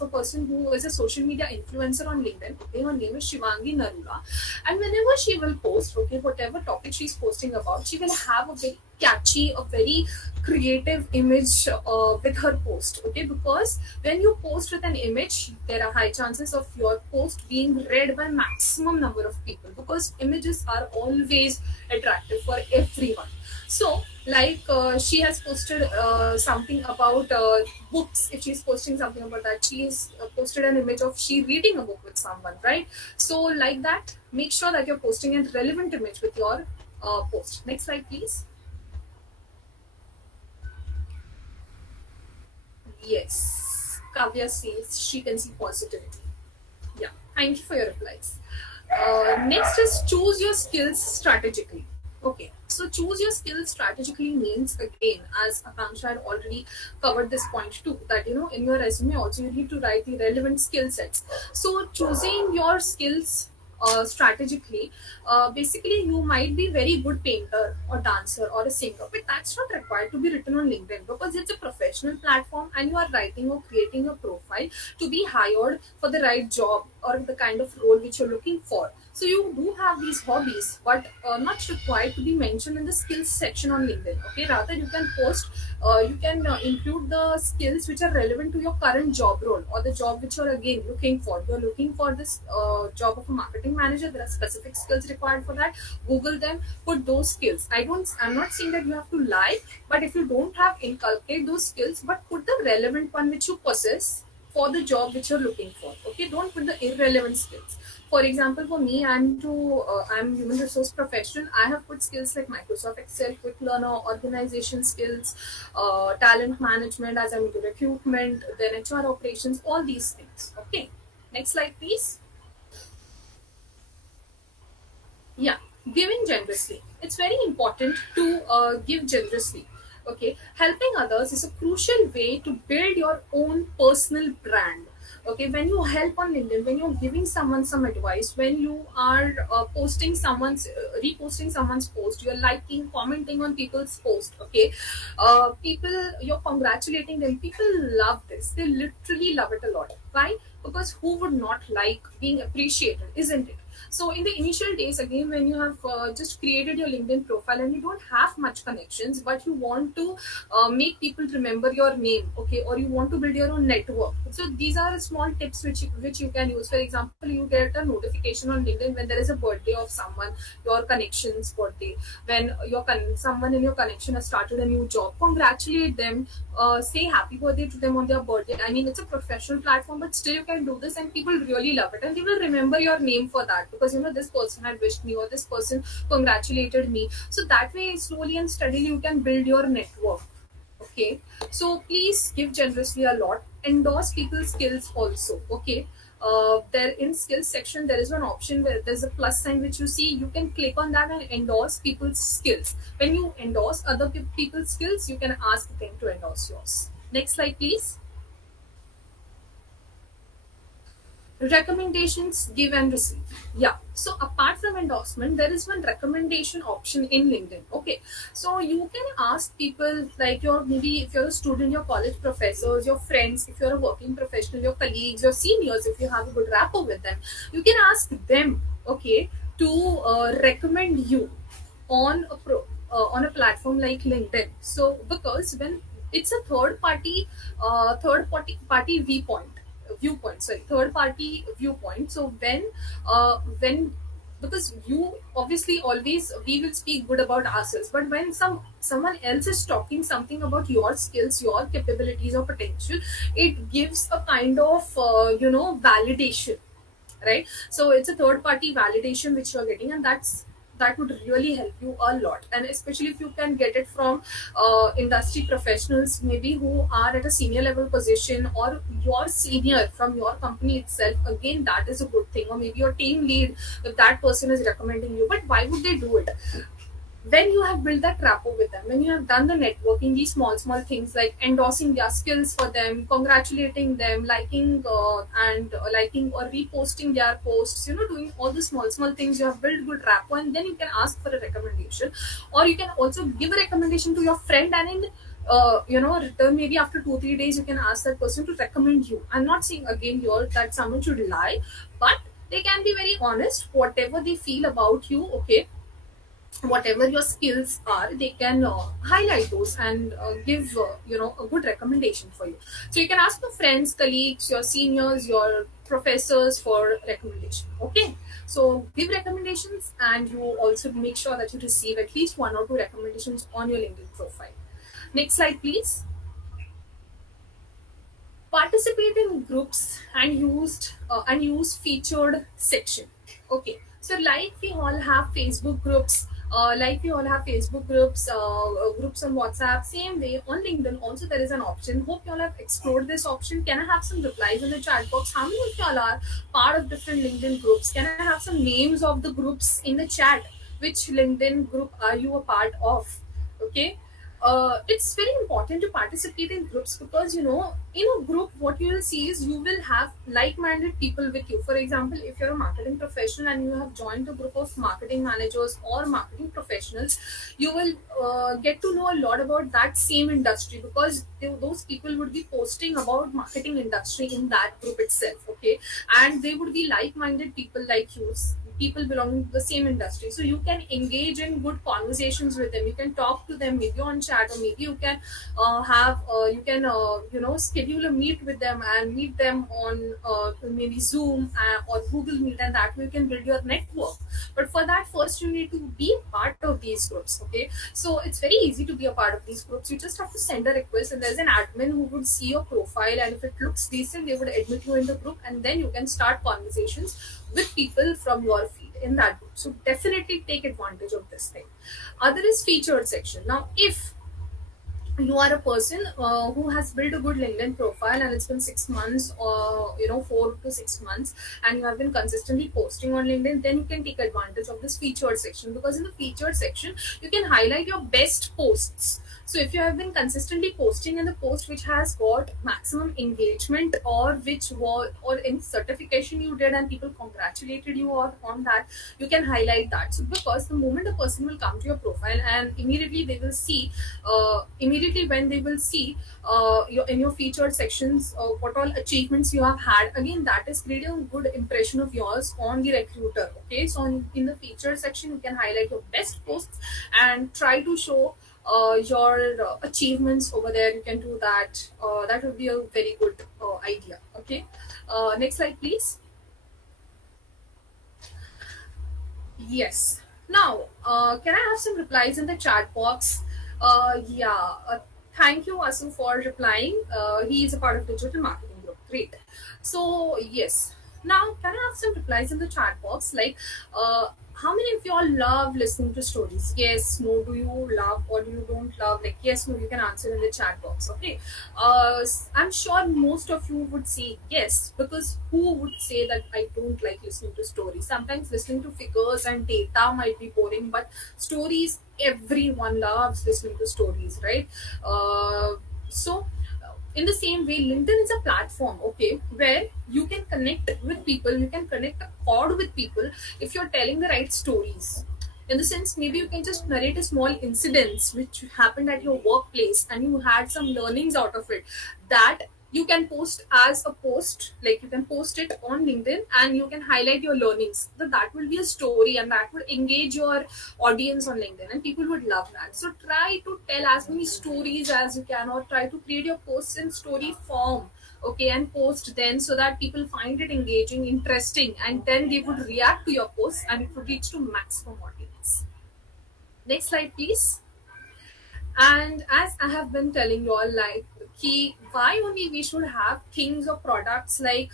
a person who is a social media influencer on LinkedIn. Okay, her name is Shivangi Narula, and whenever she will post, okay, whatever topic she's posting about, she will have a very catchy, a very creative image with her post. Okay, because when you post with an image, there are high chances of your post being read by maximum number of people, because images are always attractive for everyone. So like she has posted something about books. If she's posting something about that, she's posted an image of she reading a book with someone, right? So like that, make sure that you're posting a relevant image with your post. Next slide, please. Yes, Kavya says she can see positivity. Yeah, thank you for your replies. Next is choose your skills strategically. Okay, so choose your skills strategically means, again, as Akanksha had already covered this point too, that in your resume also you need to write the relevant skill sets. So choosing your skills strategically, basically you might be very good painter or dancer or a singer, but that's not required to be written on LinkedIn, because it's a professional platform and you are writing or creating a profile to be hired for the right job or the kind of role which you're looking for. So you do have these hobbies, but not required to be mentioned in the skills section on LinkedIn. Okay, rather you can post, you can include the skills which are relevant to your current job role or the job which you're again looking for. You're looking for this job of a marketing manager. There are specific skills required for that. Google them, put those skills. I'm not saying that you have to lie, but if you don't have, inculcate those skills, but put the relevant one which you possess for the job which you're looking for. Okay, don't put the irrelevant skills. For example, for me, I'm human resource professional. I have put skills like Microsoft Excel, quick learner, organization skills, talent management, as I'm into recruitment, then HR operations, all these things. Okay, next slide, please. Yeah, giving generously. It's very important to give generously. Okay, helping others is a crucial way to build your own personal brand. Okay, when you help on LinkedIn, when you're giving someone some advice, when you are reposting someone's post, you're liking, commenting on people's post. Okay, people, you're congratulating them. People love this. They literally love it a lot. Why? Because who would not like being appreciated, isn't it? So in the initial days, again, when you have just created your LinkedIn profile and you don't have much connections, but you want to make people remember your name, okay, or you want to build your own network. So these are small tips which you can use. For example, you get a notification on LinkedIn when there is a birthday of someone, your connection's birthday. When someone in your connection has started a new job, congratulate them, say happy birthday to them on their birthday. I mean, it's a professional platform, but still you can do this and people really love it and they will remember your name for that. that, because this person had wished me or this person congratulated me. So that way, slowly and steadily, you can build your network. Okay, so please give generously a lot. Endorse people's skills also. Okay, there in skills section there is one option where there's a plus sign which you see. You can click on that and endorse people's skills. When you endorse other people's skills, you can ask them to endorse yours. Next slide, please. Recommendations, give and receive. Yeah, so apart from endorsement, there is one recommendation option in LinkedIn. Okay, so you can ask people like your, maybe if you're a student, your college professors, your friends, if you're a working professional, your colleagues, your seniors, if you have a good rapport with them, you can ask them, okay, to recommend you on on a platform like LinkedIn. So because when it's a third party third party viewpoint. So when because you obviously always, we will speak good about ourselves, but when someone else is talking something about your skills, your capabilities or potential, it gives a kind of validation, right? So it's a third party validation which you're getting, and that would really help you a lot. And especially if you can get it from industry professionals, maybe who are at a senior level position, or your senior from your company itself, again that is a good thing. Or maybe your team lead, if that person is recommending you. But why would they do it? When you have built that rapport with them, when you have done the networking, these small things like endorsing their skills for them, congratulating them, liking or reposting their posts, doing all the small things, you have built good rapport, and then you can ask for a recommendation. Or you can also give a recommendation to your friend, and in return, maybe after 2-3 days, you can ask that person to recommend you. I'm not saying again here that someone should lie, but they can be very honest, whatever they feel about you. Okay, whatever your skills are, they can highlight those and give a good recommendation for you. So you can ask your friends, colleagues, your seniors, your professors for recommendation. Okay, so give recommendations, and you also make sure that you receive at least 1 or 2 recommendations on your LinkedIn profile. Next slide, please. Participate in groups and use featured section. Okay, so like we all have Facebook groups, groups on WhatsApp. Same way on LinkedIn also there is an option. Hope you all have explored this option. Can I have some replies in the chat box? How many of y'all are part of different LinkedIn groups? Can I have some names of the groups in the chat? Which LinkedIn group are you a part of? Okay, it's very important to participate in groups, because in a group what you will see is you will have like-minded people with you. For example, if you're a marketing professional and you have joined a group of marketing managers or marketing professionals, you will get to know a lot about that same industry, because those people would be posting about marketing industry in that group itself. Okay, and they would be like-minded people like you, people belonging to the same industry. So you can engage in good conversations with them. You can talk to them maybe on chat, or maybe you can schedule a meet with them and meet them on maybe Zoom or Google Meet, and that way you can build your network. But for that, first you need to be part of these groups. Okay, so it's very easy to be a part of these groups. You just have to send a request, and there's an admin who would see your profile, and if it looks decent, they would admit you in the group, and then you can start conversations with people from your feed in that group. So definitely take advantage of this thing. Other is featured section. Now, if you are a person who has built a good LinkedIn profile, and it's been 6 months, or 4 to 6 months, and you have been consistently posting on LinkedIn, then you can take advantage of this featured section, because in the featured section you can highlight your best posts. So if you have been consistently posting, and the post which has got maximum engagement, or which was, or any certification you did and people congratulated you on that, you can highlight that. So because the moment a person will come to your profile, and immediately they will see immediately when they will see in your featured sections what all achievements you have had, again that is creating a good impression of yours on the recruiter. Okay, so in the featured section you can highlight your best posts and try to show your achievements over there. You can do that. That would be a very good idea. Okay, next slide, please. Yes. Now, can I have some replies in the chat box? Yeah. Thank you, Asu, for replying. He is a part of digital marketing group. Great. So yes. Now, can I have some replies in the chat box? Like, how many of y'all love listening to stories? Yes, no. Do you love or do you don't love? Like, yes, no. You can answer in the chat box. Okay. I'm sure most of you would say yes, because who would say that I don't like listening to stories? Sometimes listening to figures and data might be boring, but stories, everyone loves listening to stories, right? So in the same way, LinkedIn is a platform, okay, where you can connect with people, you can connect a chord with people if you're telling the right stories. In the sense, maybe you can just narrate a small incidents which happened at your workplace and you had some learnings out of it, that you can post as a post, like you can post it on LinkedIn and you can highlight your learnings. That will be a story and that would engage your audience on LinkedIn and people would love that. So try to tell as many stories as you can, or try to create your posts in story form, okay, and post then, so that people find it engaging, interesting, and then they would react to your posts and it would reach to maximum audience. Next slide, please. And as I have been telling you all, like, key why only we should have things or products like,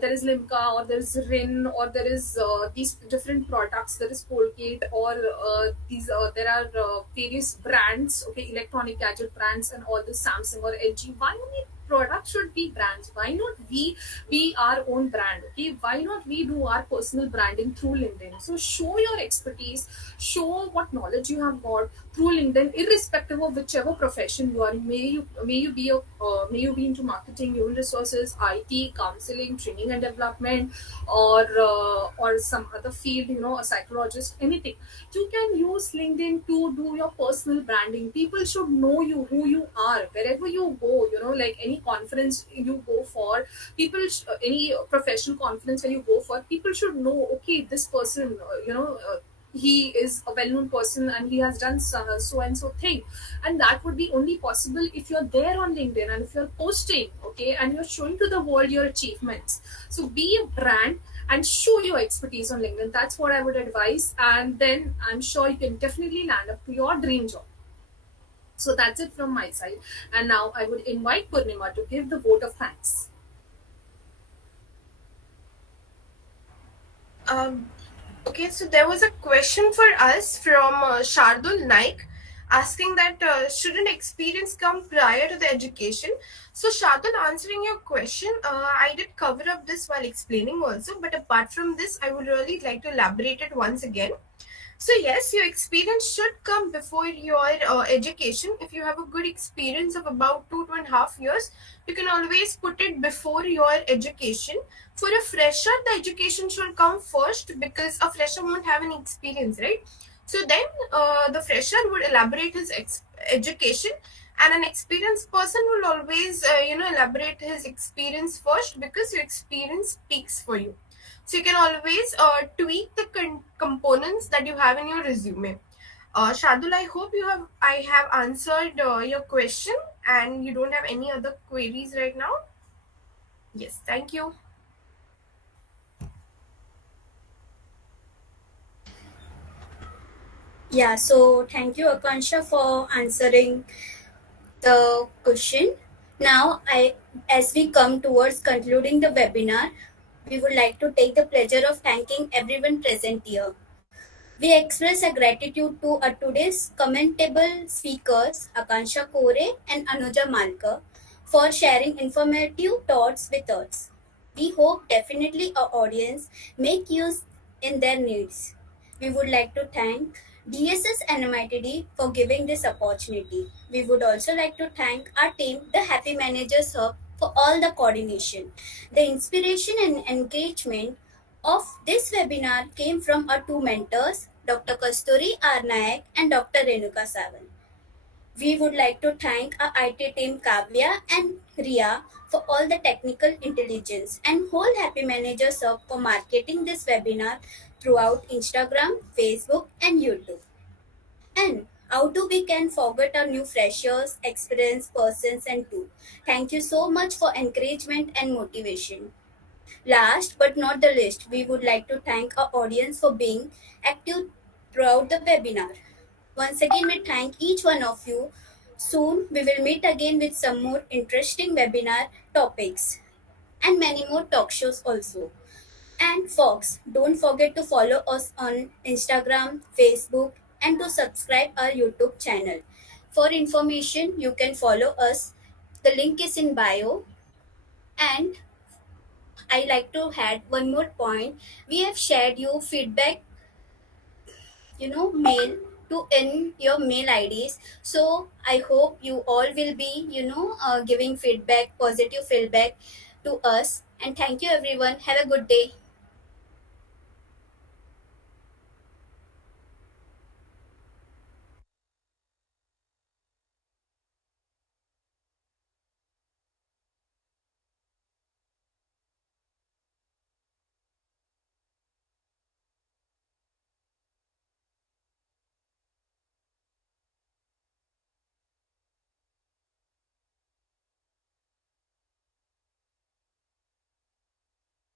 there is Limca, or there is Rin, or there is these different products, there is Colgate, or these there are various brands, okay, electronic gadget brands, and all the Samsung or LG. Why only products should be brands? Why not we be our own brand? Okay, why not we do our personal branding through LinkedIn? So show your expertise, show what knowledge you have got through LinkedIn, irrespective of whichever profession you are. May you be into marketing, human resources, IT, counseling, training and development, or some other field, a psychologist, anything. You can use LinkedIn to do your personal branding. People should know you, who you are, wherever you go. Like any conference you go for, any professional conference when you go for, people should know, okay, this person, he is a well-known person and he has done so and so thing. And that would be only possible if you're there on LinkedIn and if you're posting, okay, and you're showing to the world your achievements. So be a brand and show your expertise on LinkedIn. That's what I would advise, and then I'm sure you can definitely land up to your dream job. So that's it from my side, and now I would invite Purnima to give the vote of thanks. Um, okay, so there was a question for us from Shardul Naik, asking that shouldn't experience come prior to the education? So Shardul, answering your question, I did cover up this while explaining also, but apart from this, I would really like to elaborate it once again. So yes, your experience should come before your education. If you have a good experience of about 2.5 years, you can always put it before your education. For a fresher, the education should come first, because a fresher won't have any experience, right? So then the fresher would elaborate his education, and an experienced person will always elaborate his experience first, because your experience speaks for you. So you can always tweak the components that you have in your resume. Shardul, I have answered your question, and you don't have any other queries right now. Yes, thank you. Yeah, so thank you, Akansha, for answering the question. Now, as we come towards concluding the webinar, we would like to take the pleasure of thanking everyone present here. We express our gratitude to our today's commendable speakers, Akansha Kore and Anuja Malkar, for sharing informative thoughts with us. We hope definitely our audience make use in their needs. We would like to thank DSS and MITD for giving this opportunity. We would also like to thank our team, the Happy Managers Hub, for all the coordination. The inspiration and engagement of this webinar came from our two mentors, Dr. Kasturi R. Nayak and Dr. Renuka Savan. We would like to thank our IT team Kavya and Riya for all the technical intelligence, and whole Happy Managers Hub for marketing this webinar throughout Instagram, Facebook and YouTube. And how do we can forget our new freshers, experienced persons and too. Thank you so much for encouragement and motivation. Last but not the least, we would like to thank our audience for being active throughout the webinar. Once again, we thank each one of you. Soon, we will meet again with some more interesting webinar topics. and many more talk shows also. And folks, don't forget to follow us on Instagram, Facebook, and to subscribe our YouTube channel. For information, you can follow us. The link is in bio. And I like to add one more point. We have shared you feedback, mail to in your mail IDs. So I hope you all will be, giving feedback, positive feedback to us. And thank you everyone. Have a good day.